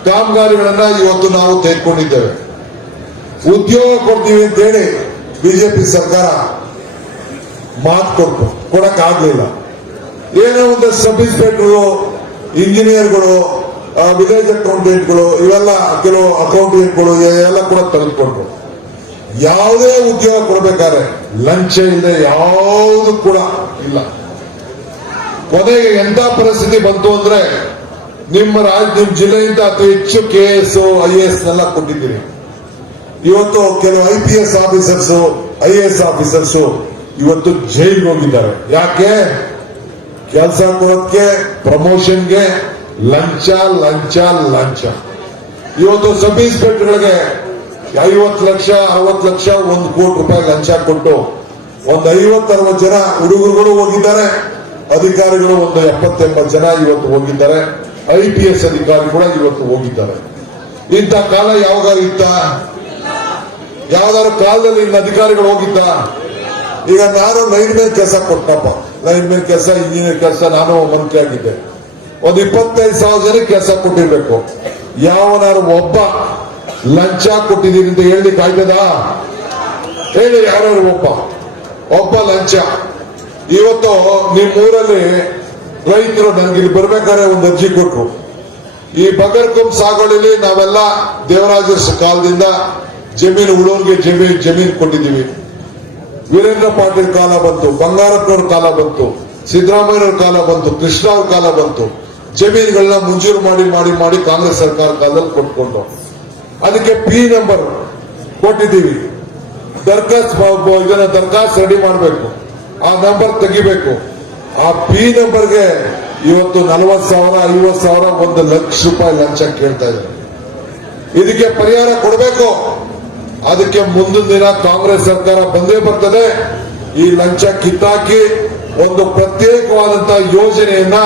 ಕಾಮಗಾರಿಗಳನ್ನ ಇವತ್ತು ನಾವು ತೆಗೆದುಕೊಂಡಿದ್ದೇವೆ. ಉದ್ಯೋಗ ಕೊಡ್ತೀವಿ ಅಂತ ಹೇಳಿ ಬಿಜೆಪಿ ಸರ್ಕಾರ ಮಾತು ಕೊಡಕ್ ಆಗ್ಲಿಲ್ಲ. ಏನೋ ಒಂದು ಸಬ್ ಇನ್ಸ್ಪೆಕ್ಟರ್ಗಳು, ಇಂಜಿನಿಯರ್ಗಳು, ವಿಲೇಜ್ ಅಕೌಂಟೆಂಟ್ಗಳು, ಇವೆಲ್ಲ ಕೆಲವು ಅಕೌಂಟೆಂಟ್ಗಳು ಎಲ್ಲ ಕೂಡ ತೆಗೆದುಕೊಂಡ್ರು. ಯಾವುದೇ ಉದ್ಯೋಗ ಕೊಡಬೇಕಾದ್ರೆ ಲಂಚ ಇಲ್ಲದೆ ಯಾವುದು ಕೂಡ ಇಲ್ಲ. ಕೊನೆಗೆ ಎಂತ ಪರಿಸ್ಥಿತಿ ಬಂತು ಅಂದ್ರೆ ನಿಮ್ಮ ಜಿಲ್ಲೆಯಿಂದ ಅತಿ ಹೆಚ್ಚು KS, IAS ನೆಲ್ಲ ಕೊಟ್ಟಿದ್ದೀರಿ. ಇವತ್ತು ಕೆಲವು IPS ಆಫೀಸರ್ಸ್, IAS ಆಫೀಸರ್ಸ್ ಇವತ್ತು ಜೈಲ್ಗೆ ಹೋಗಿದ್ದಾರೆ. ಯಾಕೆ? ಕೆಲಸ ಕೊಡೋದಕ್ಕೆ, ಪ್ರಮೋಷನ್ಗೆ ಲಂಚ ಲಂಚ ಲಂಚ. ಇವತ್ತು ಸಬ್ ಇನ್ಸ್ಪೆಕ್ಟರ್ಗಳಿಗೆ 50 ಲಕ್ಷ 60 ಲಕ್ಷ 1 ಕೋಟಿ ರೂಪಾಯಿ ಲಂಚ ಕೊಟ್ಟು ಒಂದು 50-60 ಜನ ಹುಡುಗರುಗಳು ಹೋಗಿದ್ದಾರೆ. ಅಧಿಕಾರಿಗಳು ಒಂದು 70-80 ಜನ ಇವತ್ತು ಹೋಗಿದ್ದಾರೆ. IPS ಅಧಿಕಾರಿ ಕೂಡ ಇವತ್ತು ಹೋಗಿದ್ದಾರೆ. ಇಂಥ ಕಾಲ ಯಾವಾಗಾರು ಇತ್ತ? ಯಾವ್ದಾದ್ರು ಕಾಲದಲ್ಲಿ ಇನ್ನು ಅಧಿಕಾರಿಗಳು ಹೋಗಿದ್ದ? ಈಗ ನಾನು ಲೈನ್ ಮೇಲೆ ಕೆಲಸ ಕೊಟ್ಟಪ್ಪ, ಲೈನ್ ಮೇಲೆ ಕೆಲಸ, ಇಂಜಿನಿಯರ್ ಕೆಲಸ, ನಾನು ಮಂತ್ರಿ ಆಗಿದ್ದೆ. ಒಂದು 25,000 ಜನಕ್ಕೆ ಕೆಲಸ ಕೊಟ್ಟಿರ್ಬೇಕು. ಯಾವನಾರು ಒಬ್ಬ ಲಂಚ ಕೊಟ್ಟಿದ್ದೀನಿ ಅಂತ ಹೇಳಲಿಕ್ಕೆ ಆಯ್ತದ? ಹೇಳಿ, ಯಾರು ಒಬ್ಬ ಲಂಚ? ಇವತ್ತು ನಿಮ್ಮೂರಲ್ಲಿ ರೈತರು ನನಗೆ ಇಲ್ಲಿ ಬರ್ಬೇಕಾದ್ರೆ ಒಂದು ಅರ್ಜಿ ಕೊಟ್ರು. ಈ ಬಗರ್ಕುಂ ಸಾಗುವಳಿಲಿ ನಾವೆಲ್ಲ ದೇವರಾಜ ಕಾಲದಿಂದ ಜಮೀನು ಉಳೋರ್ಗೆ ಜಮೀನು ಕೊಟ್ಟಿದ್ದೀವಿ. ವೀರೇಂದ್ರ ಪಾಟೀಲ್ ಕಾಲ ಬಂತು, ಬಂಗಾರಪ್ಪನವ್ರ ಕಾಲ ಬಂತು, ಸಿದ್ದರಾಮಯ್ಯವ್ರ ಕಾಲ ಬಂತು, ಕೃಷ್ಣ ಅವ್ರ ಕಾಲ ಬಂತು. ಜಮೀನುಗಳನ್ನ ಮಂಜೂರು ಮಾಡಿ ಮಾಡಿ ಮಾಡಿ ಕಾಂಗ್ರೆಸ್ ಸರ್ಕಾರ ಕಾಲದಲ್ಲಿ ಕೊಟ್ಕೊಂಡು ಅದಕ್ಕೆ P ನಂಬರ್ ಕೊಟ್ಟಿದ್ದೀವಿ. ದರ್ಖಾಸ್ತ್ ರೆಡಿ ಮಾಡಬೇಕು, ಆ ನಂಬರ್ ತೆಗಿಬೇಕು. ಆ P ನಂಬರ್ಗೆ ಇವತ್ತು 40,000, 50,000, 1 ಲಕ್ಷ ರೂಪಾಯಿ ಲಂಚ ಕೇಳ್ತಾ ಇದ್ದಾರೆ. ಇದಕ್ಕೆ ಪರಿಹಾರ ಕೊಡಬೇಕು. ಅದಕ್ಕೆ ಮುಂದಿನ ದಿನ ಕಾಂಗ್ರೆಸ್ ಸರ್ಕಾರ ಬಂದೇ ಬರ್ತದೆ. ಈ ಲಂಚ ಕಿತ್ತಾಕಿ ಒಂದು ಪ್ರತ್ಯೇಕವಾದಂತಹ ಯೋಜನೆಯನ್ನ,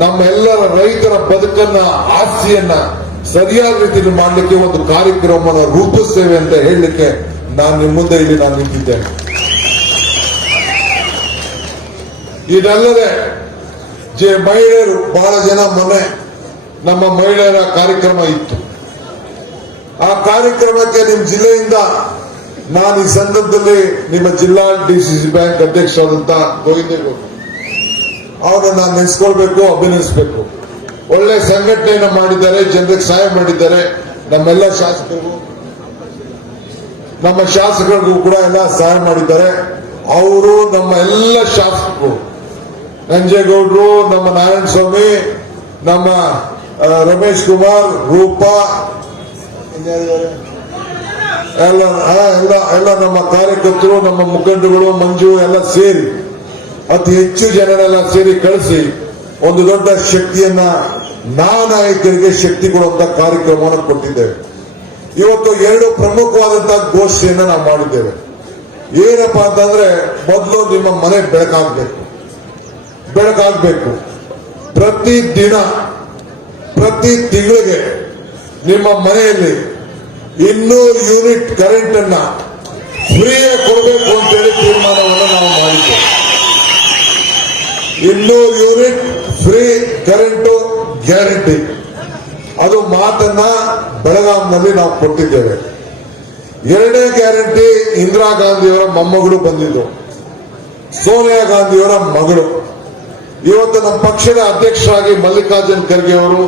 ನಮ್ಮೆಲ್ಲರ ರೈತರ ಬದುಕನ್ನ, ಆಸ್ತಿಯನ್ನ ಸರಿಯಾದ ರೀತಿಯಲ್ಲಿ ಮಾಡಲಿಕ್ಕೆ ಒಂದು ಕಾರ್ಯಕ್ರಮವನ್ನು ರೂಪಿಸ್ತೇವೆ ಅಂತ ಹೇಳಲಿಕ್ಕೆ ನಾನು ನಿಮ್ಮ ಮುಂದೆ ಇಲ್ಲಿ ನಾನು ನಿಂತಿದ್ದೇನೆ. ಇದಲ್ಲದೆ ಮಹಿಳೆಯರು ಬಹಳ ಜನ, ಮೊನ್ನೆ ನಮ್ಮ ಮಹಿಳೆಯರ ಕಾರ್ಯಕ್ರಮ ಇತ್ತು. ಆ ಕಾರ್ಯಕ್ರಮಕ್ಕೆ ನಿಮ್ಮ ಜಿಲ್ಲೆಯಿಂದ ನಾನು ಈ ಸಂದರ್ಭದಲ್ಲಿ ನಿಮ್ಮ ಜಿಲ್ಲಾ DCC ಬ್ಯಾಂಕ್ ಅಧ್ಯಕ್ಷರಾದಂತ ಗೋವಿಂದೇಗೌಡ ಅವರನ್ನು ನಾನು ನೆನೆಸ್ಕೊಳ್ಬೇಕು, ಅಭಿನಂದಿಸಬೇಕು. ಒಳ್ಳೆ ಸಂಘಟನೆಯನ್ನು ಮಾಡಿದ್ದಾರೆ, ಜನರಿಗೆ ಸಹಾಯ ಮಾಡಿದ್ದಾರೆ. ನಮ್ಮೆಲ್ಲ ಶಾಸಕರಿಗೂ ಕೂಡ ಎಲ್ಲ ಸಹಾಯ ಮಾಡಿದ್ದಾರೆ. ಅವರು ನಮ್ಮ ಎಲ್ಲ ಶಾಸಕರು, ನಂಜೇಗೌಡರು, ನಮ್ಮ ನಾರಾಯಣ ಸ್ವಾಮಿ, ನಮ್ಮ ರಮೇಶ್ ಕುಮಾರ್, ರೂಪಾ, ಎಲ್ಲ ನಮ್ಮ ಕಾರ್ಯಕರ್ತರು, ನಮ್ಮ ಮುಖಂಡಗಳು, ಮಂಜು ಎಲ್ಲ ಸೇರಿ ಅತಿ ಹೆಚ್ಚು ಜನರೆಲ್ಲ ಸೇರಿ ಕಳಿಸಿ ಒಂದು ದೊಡ್ಡ ಶಕ್ತಿಯನ್ನ, ನಾಯಕರಿಗೆ ಶಕ್ತಿ ಕೊಡುವಂತ ಕಾರ್ಯಕ್ರಮವನ್ನು ಕೊಟ್ಟಿದ್ದೇವೆ. ಇವತ್ತು 2 ಪ್ರಮುಖವಾದಂತಹ ಘೋಷಣೆಯನ್ನ ನಾವು ಮಾಡಿದ್ದೇವೆ. ಏನಪ್ಪಾ ಅಂತಂದ್ರೆ, ಮೊದಲು ನಿಮ್ಮ ಮನೆ ಬೆಳಕಾಗಬೇಕು. ಪ್ರತಿ ತಿಂಗಳಿಗೆ ನಿಮ್ಮ ಮನೆಯಲ್ಲಿ 200 ಯೂನಿಟ್ ಕರೆಂಟ್ ಅನ್ನ ಫ್ರೀಯಾಗಿ ಕೊಡಬೇಕು ಅಂತೇಳಿ ತೀರ್ಮಾನವನ್ನು ನಾವು ಮಾಡಿದ್ದೇವೆ. 200 ಯೂನಿಟ್ ಫ್ರೀ ಕರೆಂಟ್ ಗ್ಯಾರಂಟಿ, ಅದು ಮಾತನ್ನ ಬೆಳಗಾಂನಲ್ಲಿ ನಾವು ಕೊಟ್ಟಿದ್ದೇವೆ. 2ನೇ ಗ್ಯಾರಂಟಿ ಇಂದಿರಾ ಗಾಂಧಿಯವರ ಮೊಮ್ಮಗಳು ಬಂದಿದ್ದು, ಸೋನಿಯಾ ಗಾಂಧಿಯವರ ಮಗಳು. ಇವತ್ತು ನಮ್ಮ ಪಕ್ಷದ ಅಧ್ಯಕ್ಷರಾಗಿ ಮಲ್ಲಿಕಾರ್ಜುನ್ ಖರ್ಗೆ ಅವರು,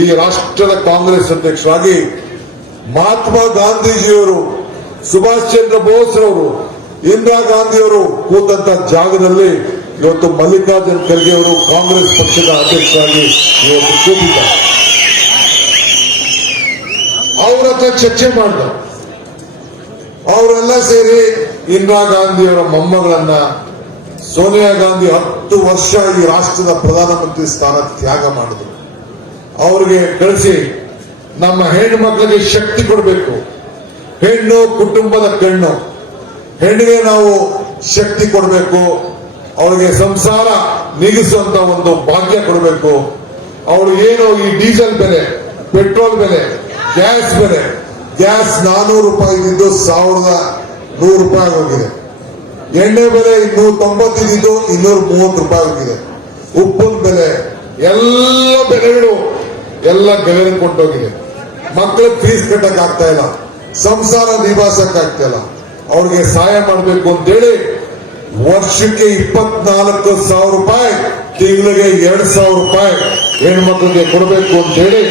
ಈ ರಾಷ್ಟ್ರದ ಕಾಂಗ್ರೆಸ್ ಅಧ್ಯಕ್ಷರಾಗಿ ಮಹಾತ್ಮ ಗಾಂಧೀಜಿಯವರು, ಸುಭಾಷ್ ಚಂದ್ರ ಬೋಸ್ ಅವರು, ಇಂದಿರಾ ಗಾಂಧಿಯವರು ಕೂತಂತ ಜಾಗದಲ್ಲಿ ಇವತ್ತು ಮಲ್ಲಿಕಾರ್ಜುನ್ ಖರ್ಗೆ ಅವರು ಕಾಂಗ್ರೆಸ್ ಪಕ್ಷದ ಅಧ್ಯಕ್ಷರಾಗಿ ಇವತ್ತು ಕೂತಿದ್ದಾರೆ. ಅವರ ಹತ್ರ ಚರ್ಚೆ ಮಾಡಿದ, ಅವರೆಲ್ಲ ಸೇರಿ ಇಂದಿರಾ ಗಾಂಧಿಯವರ ಮೊಮ್ಮಗಳನ್ನ, ಸೋನಿಯಾ ಗಾಂಧಿ 10 ವರ್ಷ ಈ ರಾಷ್ಟ್ರದ ಪ್ರಧಾನಮಂತ್ರಿ ಸ್ಥಾನ ತ್ಯಾಗ ಮಾಡಿದ್ರು, ಅವರಿಗೆ ಕಳಿಸಿ ನಮ್ಮ ಹೆಣ್ಣು ಮಕ್ಕಳಿಗೆ ಶಕ್ತಿ ಕೊಡಬೇಕು. ಹೆಣ್ಣು ಕುಟುಂಬದ ಕಣ್ಣು, ಹೆಣ್ಣಿಗೆ ನಾವು ಶಕ್ತಿ ಕೊಡಬೇಕು. ಅವಳಿಗೆ ಸಂಸಾರ ನೀಗಿಸುವಂತ ಒಂದು ಭಾಗ್ಯ ಕೊಡಬೇಕು. ಅವಳು ಏನು ಈ ಡೀಸೆಲ್ ಬೆಲೆ, ಪೆಟ್ರೋಲ್ ಬೆಲೆ, ಗ್ಯಾಸ್ ಬೆಲೆ, ಗ್ಯಾಸ್ 400 ರೂಪಾಯಿ ಇದ್ದು 1100 ರೂಪಾಯಿ ಹೋಗಿದೆ. ಎಣ್ಣೆ ಬೆಲೆ 290 ಇದ್ದು 230 ರೂಪಾಯಿ ಹೋಗಿದೆ. ಉಪ್ಪಿನ ಬೆಲೆ, ಎಲ್ಲ ಬೆಲೆಗಳು ಎಲ್ಲ ಗಗನ ಕೊಂಡೋಗಿದೆ. ಮಕ್ಕಳಿಗೆ ಫೀಸ್ ಕಟ್ಟಕ್ ಆಗ್ತಾ ಇಲ್ಲ. ಸಂಸಾರ ನಿಭಾಯಿಸಕ್ಕಾಗ್ತಿಲ್ಲ. ಅವ್ರಿಗೆ ಸಹಾಯ ಮಾಡಬೇಕು ಅಂತೇಳಿ ವರ್ಷಕ್ಕೆ 24,000 ರೂಪಾಯಿ, ತಿಂಗಳಿಗೆ 2,000 ರೂಪಾಯಿ ಹೆಣ್ಮಕ್ಳಿಗೆ ಕೊಡಬೇಕು ಅಂತೇಳಿ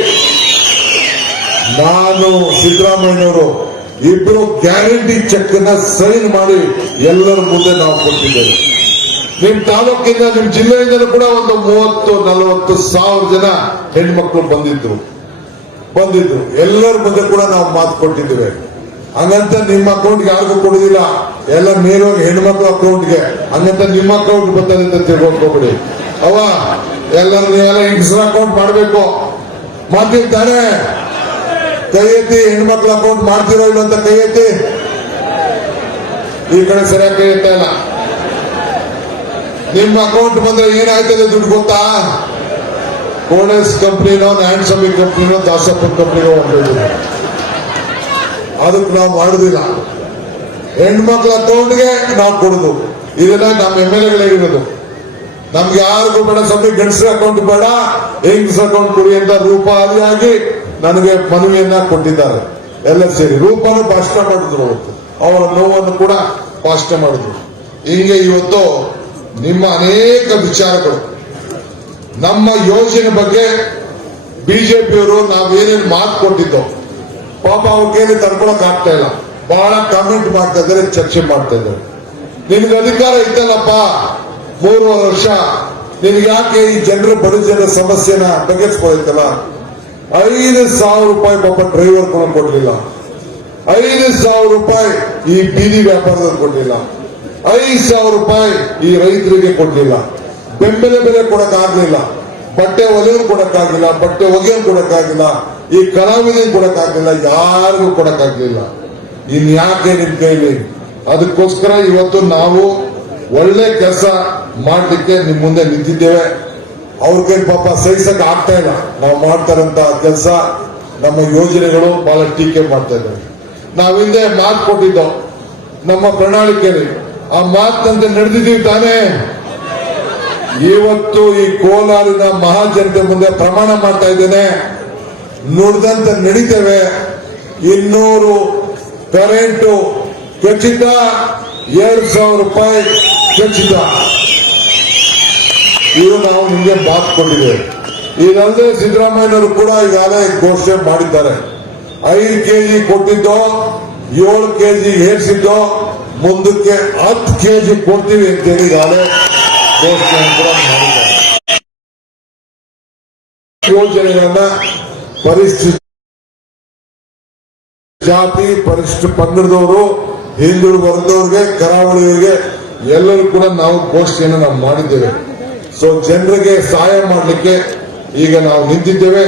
ನಾನು ಸಿದ್ದರಾಮಯ್ಯನವರು ಇಬ್ರು ಗ್ಯಾರಂಟಿ ಚೆಕ್ ನ ಸೈನ್ ಮಾಡಿ ಎಲ್ಲರ ಮುಂದೆ ನಾವು ಕೊಟ್ಟಿದ್ದೇವೆ. ನಿಮ್ ತಾಲೂಕಿಂದ, ನಿಮ್ ಜಿಲ್ಲೆಯಿಂದಲೂ ಕೂಡ ಒಂದು 30-40 ಸಾವಿರ ಜನ ಹೆಣ್ಮಕ್ಳು ಬಂದಿದ್ರು. ಎಲ್ಲರ ಮುಂದೆ ಕೂಡ ನಾವು ಮಾತು ಕೊಟ್ಟಿದ್ದೇವೆ. ಹಂಗಂತ ನಿಮ್ಮ ಅಕೌಂಟ್ಗೆ ಯಾರಿಗೂ ಕೊಡುದಿಲ್ಲ, ಎಲ್ಲ ನೇರವಾಗಿ ಹೆಣ್ಮಕ್ಳು ಅಕೌಂಟ್ಗೆ. ಹಂಗಂತ ನಿಮ್ಮ ಅಕೌಂಟ್ ಬರ್ತದೆ ಅಂತ ತಿಳ್ಕೊಂಡ್ಬಿಡಿ. ಎಲ್ಲರೂ ನೀವೆಲ್ಲ ಹೆಂಗಸರ ಅಕೌಂಟ್ ಮಾಡಬೇಕು. ಮಾಡ್ತಿರ್ತಾನೆ ಕೈ ಎತ್ತಿ, ಹೆಣ್ಮಕ್ಳ ಅಕೌಂಟ್ ಮಾಡ್ತಿರೋ ಇಲ್ಲ ಅಂತ ಕೈ ಎತ್ತಿ. ಈ ಕಡೆ ಸರಿಯಾಗಿ ಕೈ ಎತ್ತಾ ಇಲ್ಲ. ನಿಮ್ಮ ಅಕೌಂಟ್ ಬಂದ್ರೆ ಏನಾಗ್ತದೆ ದುಡ್ಡು ಗೊತ್ತಾ? ಕೋಡೆಸ್ ಕಂಪ್ನಿನೋ, ನ್ಯಾನ್ಸ್ವಾಮಿ ಕಂಪ್ನಿನೋ, ದಾಸಪ್ಪನ ಕಂಪ್ನಿನೋ ಹೊಂದಿದೆ. ಅದಕ್ಕೆ ನಾವು ಮಾಡುದಿಲ್ಲ. ಹೆಣ್ಮಕ್ಳ ಅಕೌಂಟ್ಗೆ ನಾವು ಕೊಡುದು. ಇದನ್ನ ನಮ್ಮ MLA ಇರೋದು. ನಮ್ಗೆ ಯಾರಿಗೂ ಬೇಡ, ಸ್ವಾಮಿ ಗಂಡಸರ ಅಕೌಂಟ್ ಬೇಡ, ಹೆಂಗಸರ ಅಕೌಂಟ್ ಕೊಡಿ ಅಂತ ರೂಪಾಗಿ ನನಗೆ ಮನವಿಯನ್ನ ಕೊಟ್ಟಿದ್ದಾರೆ. ಎಲ್ಲ ಸೇರಿ ರೂಪಾನು ಭಾಷಣ ಮಾಡಿದ್ರು. ಅವತ್ತು ಅವರ ನೋವನ್ನು ಕೂಡ ಭಾಷಣ ಮಾಡಿದ್ರು. ಹೀಗೆ ಇವತ್ತು ನಿಮ್ಮ ಅನೇಕ ವಿಚಾರಗಳು, ನಮ್ಮ ಯೋಜನೆ ಬಗ್ಗೆ ಬಿಜೆಪಿಯವರು ನಾವೇನೇನು ಮಾತು ಕೊಟ್ಟಿದ್ದೋ ಪಾಪ ಅವ್ರ ಕೈಲಿ ತಡ್ಕೊಳಕ್ ಆಗ್ತಾ ಇಲ್ಲ. ಬಹಳ ಕಾಮೆಂಟ್ ಮಾಡ್ತಾ ಇದ್ದಾರೆ, ಚರ್ಚೆ ಮಾಡ್ತಾ ಇದ್ದಾರೆ. ನಿನ್ಗೆ ಅಧಿಕಾರ ಇತ್ತಲ್ಲಪ್ಪ 3 ವರ್ಷ, ನಿನ್ಗೆ ಯಾಕೆ ಈ ಜನರ ಬಡ ಜನರ ಸಮಸ್ಯೆನ ಬಗೆಹರಿಸ್ಕೊಳ್ತಲ್ಲ? 5,000 ರೂಪಾಯಿ ಪಾಪ ಡ್ರೈವರ್ ಕೊಡ್ಲಿಲ್ಲ. 5,000 ರೂಪಾಯಿ ಈ ಬೀದಿ ವ್ಯಾಪಾರದಲ್ಲಿ ಕೊಡ್ಲಿಲ್ಲ. 5,000 ರೂಪಾಯಿ ಈ ರೈತರಿಗೆ ಕೊಡ್ಲಿಲ್ಲ. ಬೆಂಬಲ ಬೆಲೆ ಕೊಡಕ್ಕಾಗ್ಲಿಲ್ಲ. ಬಟ್ಟೆ ಹೊಲಿಯಲು ಕೊಡಕ್ಕಾಗಿಲ್ಲ, ಬಟ್ಟೆ ಒಗೆಯಲು ಕೊಡಕ್ಕಾಗಿಲ್ಲ, ಈ ಕಲಾವಿದರಿಗೆ ಕೊಡಕ್ಕಾಗಿಲ್ಲ, ಯಾರಿಗೂ ಕೊಡಕ್ಕಾಗ್ಲಿಲ್ಲ. ಇನ್ಯಾಕೆ ನಿಮ್ ಕೈಲಿ? ಅದಕ್ಕೋಸ್ಕರ ಇವತ್ತು ನಾವು ಒಳ್ಳೆ ಕೆಲಸ ಮಾಡ್ಲಿಕ್ಕೆ ನಿಮ್ ಮುಂದೆ ನಿಂತಿದ್ದೇವೆ. ಅವ್ರ ಕೈ ಪಾಪ ಸಹಿಸಕ್ ಆಗ್ತಾ ಇಲ್ಲ. ನಾವು ಮಾಡ್ತಾರಂತ ಕೆಲಸ, ನಮ್ಮ ಯೋಜನೆಗಳು ಬಹಳ ಟೀಕೆ ಮಾಡ್ತಾ ಇದ್ದೇವೆ. ನಾವು ಹಿಂದೆ ಮಾತು ಕೊಟ್ಟಿದ್ದೋ ನಮ್ಮ ಪ್ರಣಾಳಿಕೆಯಲ್ಲಿ, ಆ ಮಾತಂತೆ ನಡೆದಿದ್ದೀವಿ ತಾನೇ. ಇವತ್ತು ಈ ಕೋಲಾರಿನ ಮಹಾಜನತೆ ಮುಂದೆ ಪ್ರಮಾಣ ಮಾಡ್ತಾ ಇದ್ದೇನೆ, ನುಡಿದಂತೆ ನಡೀತೇವೆ. 200 ಕರೆಂಟು ಖಚಿತ, 2,000 ರೂಪಾಯಿ ಖಚಿತ. ಇದು ನಾವು ನಿಮಗೆ ಮಾತು ಕೊಟ್ಟಿದ್ದೇವೆ. ಇದಲ್ಲದೆ ಸಿದ್ದರಾಮಯ್ಯನವರು ಕೂಡ ಈಗಾಗಲೇ ಘೋಷಣೆ ಮಾಡಿದ್ದಾರೆ. 5 ಕೆಜಿ ಕೊಟ್ಟಿದ್ದೋ 7 ಕೆಜಿ ಏರಿಸಿದ್ದೋ ಮುಂದಕ್ಕೆ 10 ಕೆಜಿ ಕೊಡ್ತೀವಿ ಅಂತೇಳಿ ಈಗಾಗಲೇ ಘೋಷಣೆ ಕೂಡ ಮಾಡಿದ್ದಾರೆ. ಯೋಜನೆಗಳನ್ನ ಪರಿಶಿಷ್ಟ ಜಾತಿ, ಪರಿಶಿಷ್ಟ ಪಂಗಡದವರು, ಹಿಂದುಳಿದ ವರ್ಗದವ್ರಿಗೆ, ಕರಾವಳಿಯವರಿಗೆ ಎಲ್ಲರೂ ಕೂಡ ನಾವು ಘೋಷಣೆಯನ್ನು ನಾವು ಮಾಡಿದ್ದೇವೆ. ಸೊ ಜನರಿಗೆ ಸಹಾಯ ಮಾಡಲಿಕ್ಕೆ ಈಗ ನಾವು ನಿಂತಿದ್ದೇವೆ.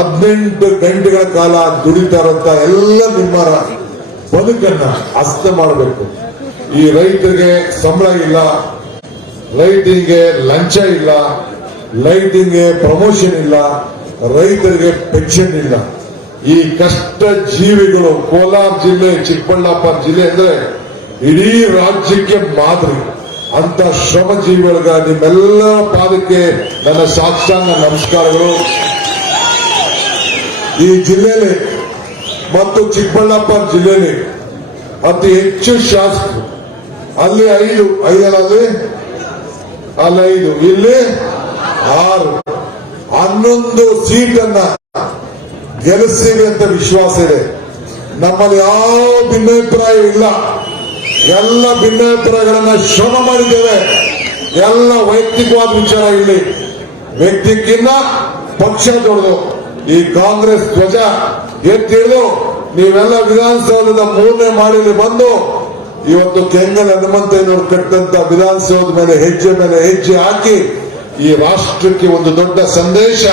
18 ಗಂಟೆಗಳ ಕಾಲ ದುಡಿತಾರಂತ ಎಲ್ಲ ನಿಮ್ಮ ಬದುಕನ್ನ ಹಸ್ತ ಮಾಡಬೇಕು. ಈ ರೈತರಿಗೆ ಸಂಬಳ ಇಲ್ಲ, ರೈತರಿಗೆ ಲಂಚ ಇಲ್ಲ, ರೈತರಿಗೆ ಪ್ರಮೋಷನ್ ಇಲ್ಲ, ರೈತರಿಗೆ ಪೆನ್ಷನ್ ಇಲ್ಲ. ಈ ಕಷ್ಟ ಜೀವಿಗಳು ಕೋಲಾರ ಜಿಲ್ಲೆ, ಚಿಕ್ಕಬಳ್ಳಾಪುರ ಜಿಲ್ಲೆ ಅಂದ್ರೆ ಇಡೀ ರಾಜ್ಯಕ್ಕೆ ಮಾದರಿ ಅಂತ ಶ್ರಮ ಜೀವಿಗಳಿಗೆ ನಿಮ್ಮೆಲ್ಲ ಪಾದಕ್ಕೆ ನನ್ನ ಸಾಷ್ಟಾಂಗ ನಮಸ್ಕಾರಗಳು. ಈ ಜಿಲ್ಲೆಯಲ್ಲಿ ಮತ್ತು ಚಿಕ್ಕಬಳ್ಳಾಪುರ ಜಿಲ್ಲೆಯಲ್ಲಿ ಅತಿ ಹೆಚ್ಚು ಶಾಸಕರು, ಅಲ್ಲಿ 5 ಅಲ್ಲಿ 5, ಇಲ್ಲಿ 6, 11 ಸೀಟನ್ನ ಗೆಲ್ಲಿಸ್ತೀವಿ ಅಂತ ವಿಶ್ವಾಸ ಇದೆ. ನಮ್ಮಲ್ಲಿ ಯಾವ ಭಿನ್ನಾಭಿಪ್ರಾಯ ಇಲ್ಲ. ಎಲ್ಲ ಭಿನ್ನಾಭಿಪ್ರಾಯಗಳನ್ನ ಶ್ರಮ ಮಾಡಿದ್ದೇವೆ. ಎಲ್ಲ ವೈಯಕ್ತಿಕವಾದ ವಿಚಾರ. ಇಲ್ಲಿ ವ್ಯಕ್ತಿಕ್ಕಿಂತ ಪಕ್ಷ ದೊಡ್ಡದು. ಈ ಕಾಂಗ್ರೆಸ್ ಧ್ವಜ ಎತ್ತಿಡಿದು ನೀವೆಲ್ಲ ವಿಧಾನಸೌಧದ 3ನೇ ಮಾಡಿಲಿ ಬಂದು ಇವತ್ತು ಕೆಂಗಲ್ ಹನುಮಂತಯ್ಯನವರು ಕಟ್ಟಂತ ವಿಧಾನಸೌಧದ ಮೇಲೆ ಹೆಜ್ಜೆ ಹಾಕಿ ಈ ರಾಷ್ಟ್ರಕ್ಕೆ ಒಂದು ದೊಡ್ಡ ಸಂದೇಶ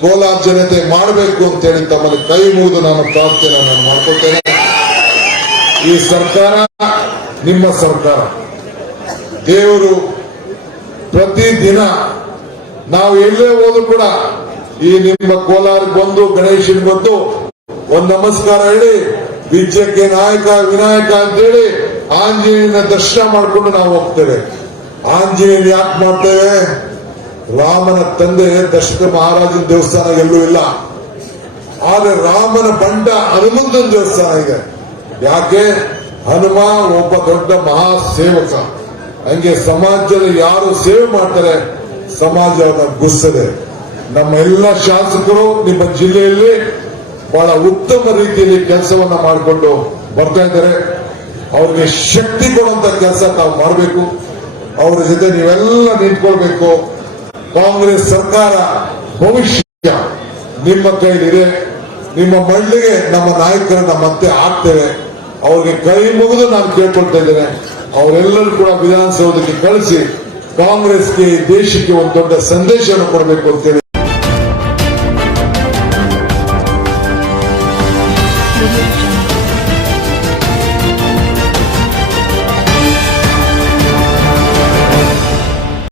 ಕೋಲಾರ ಜನತೆ ಮಾಡಬೇಕು ಅಂತೇಳಿ ತಮ್ಮಲ್ಲಿ ಕೈ ಮುಗಿದು ನಾನು ಪ್ರಾರ್ಥನೆ ಮಾಡ್ಕೊಳ್ತೇನೆ. ಈ ಸರ್ಕಾರ ನಿಮ್ಮ ಸರ್ಕಾರ. ದೇವರು ಪ್ರತಿದಿನ ನಾವು ಎಲ್ಲೇ ಹೋದ್ರು ಕೂಡ ಈ ನಿಮ್ಮ ಕೋಲಾರಕ್ಕೆ ಬಂದು ಗಣೇಶನ್ ಬಂದು ಒಂದು ನಮಸ್ಕಾರ ಹೇಳಿ ವಿಜಯಕ್ಕೆ ನಾಯಕ ವಿನಾಯಕ ಅಂತೇಳಿ ಆಂಜನೇಯನ ದರ್ಶನ ಮಾಡಿಕೊಂಡು ನಾವು ಹೋಗ್ತೇವೆ. ಆಂಜನೇಯನ ಯಾಕೆ ಮಾಡ್ತೇವೆ? ರಾಮನ ತಂದೆ ದಶರಥ ಮಹಾರಾಜನ ದೇವಸ್ಥಾನ ಎಲ್ಲೂ ಇಲ್ಲ. ಆದ್ರೆ ರಾಮನ ಬಂಟ ಹನುಮಂತನ ದೇವಸ್ಥಾನ ಇದೆ. ಯಾಕೆ? ಹನುಮ ಒಬ್ಬ ದೊಡ್ಡ ಮಹಾ ಸೇವಕ. ಹಂಗೆ ಸಮಾಜದಲ್ಲಿ ಯಾರು ಸೇವೆ ಮಾಡ್ತಾರೆ ಸಮಾಜ ಅವ್ರನ್ನ ಗುರ್ಸದೆ. ನಮ್ಮ ಎಲ್ಲ ಶಾಸಕರು ನಿಮ್ಮ ಜಿಲ್ಲೆಯಲ್ಲಿ ಬಹಳ ಉತ್ತಮ ರೀತಿಯಲ್ಲಿ ಕೆಲಸವನ್ನ ಮಾಡಿಕೊಂಡು ಬರ್ತಾ ಇದ್ದಾರೆ. ಅವ್ರಿಗೆ ಶಕ್ತಿ ಕೊಡುವಂತ ಕೆಲಸ ತಾವು ಮಾಡಬೇಕು. ಅವ್ರ ಜೊತೆ ನೀವೆಲ್ಲ ನಿಂತ್ಕೊಳ್ಬೇಕು. ಕಾಂಗ್ರೆಸ್ ಸರ್ಕಾರ ಭವಿಷ್ಯ ನಿಮ್ಮ ಕೈಲಿದೆ. ನಿಮ್ಮ ಮಳ್ಳಿಗೆ ನಮ್ಮ ನಾಯಕರನ್ನ ಮತ್ತೆ ಹಾಕ್ತೇವೆ. ಅವ್ರಿಗೆ ಕೈ ಮುಗಿದು ನಾನು ಕೇಳ್ಕೊಳ್ತಾ ಇದ್ದೇನೆ, ಅವರೆಲ್ಲರೂ ಕೂಡ ವಿಧಾನಸೌಧಕ್ಕೆ ಕಳಿಸಿ ಕಾಂಗ್ರೆಸ್ಗೆ ದೇಶಕ್ಕೆ ಒಂದು ದೊಡ್ಡ ಸಂದೇಶವನ್ನು ಕೊಡಬೇಕು ಅಂತೇಳಿ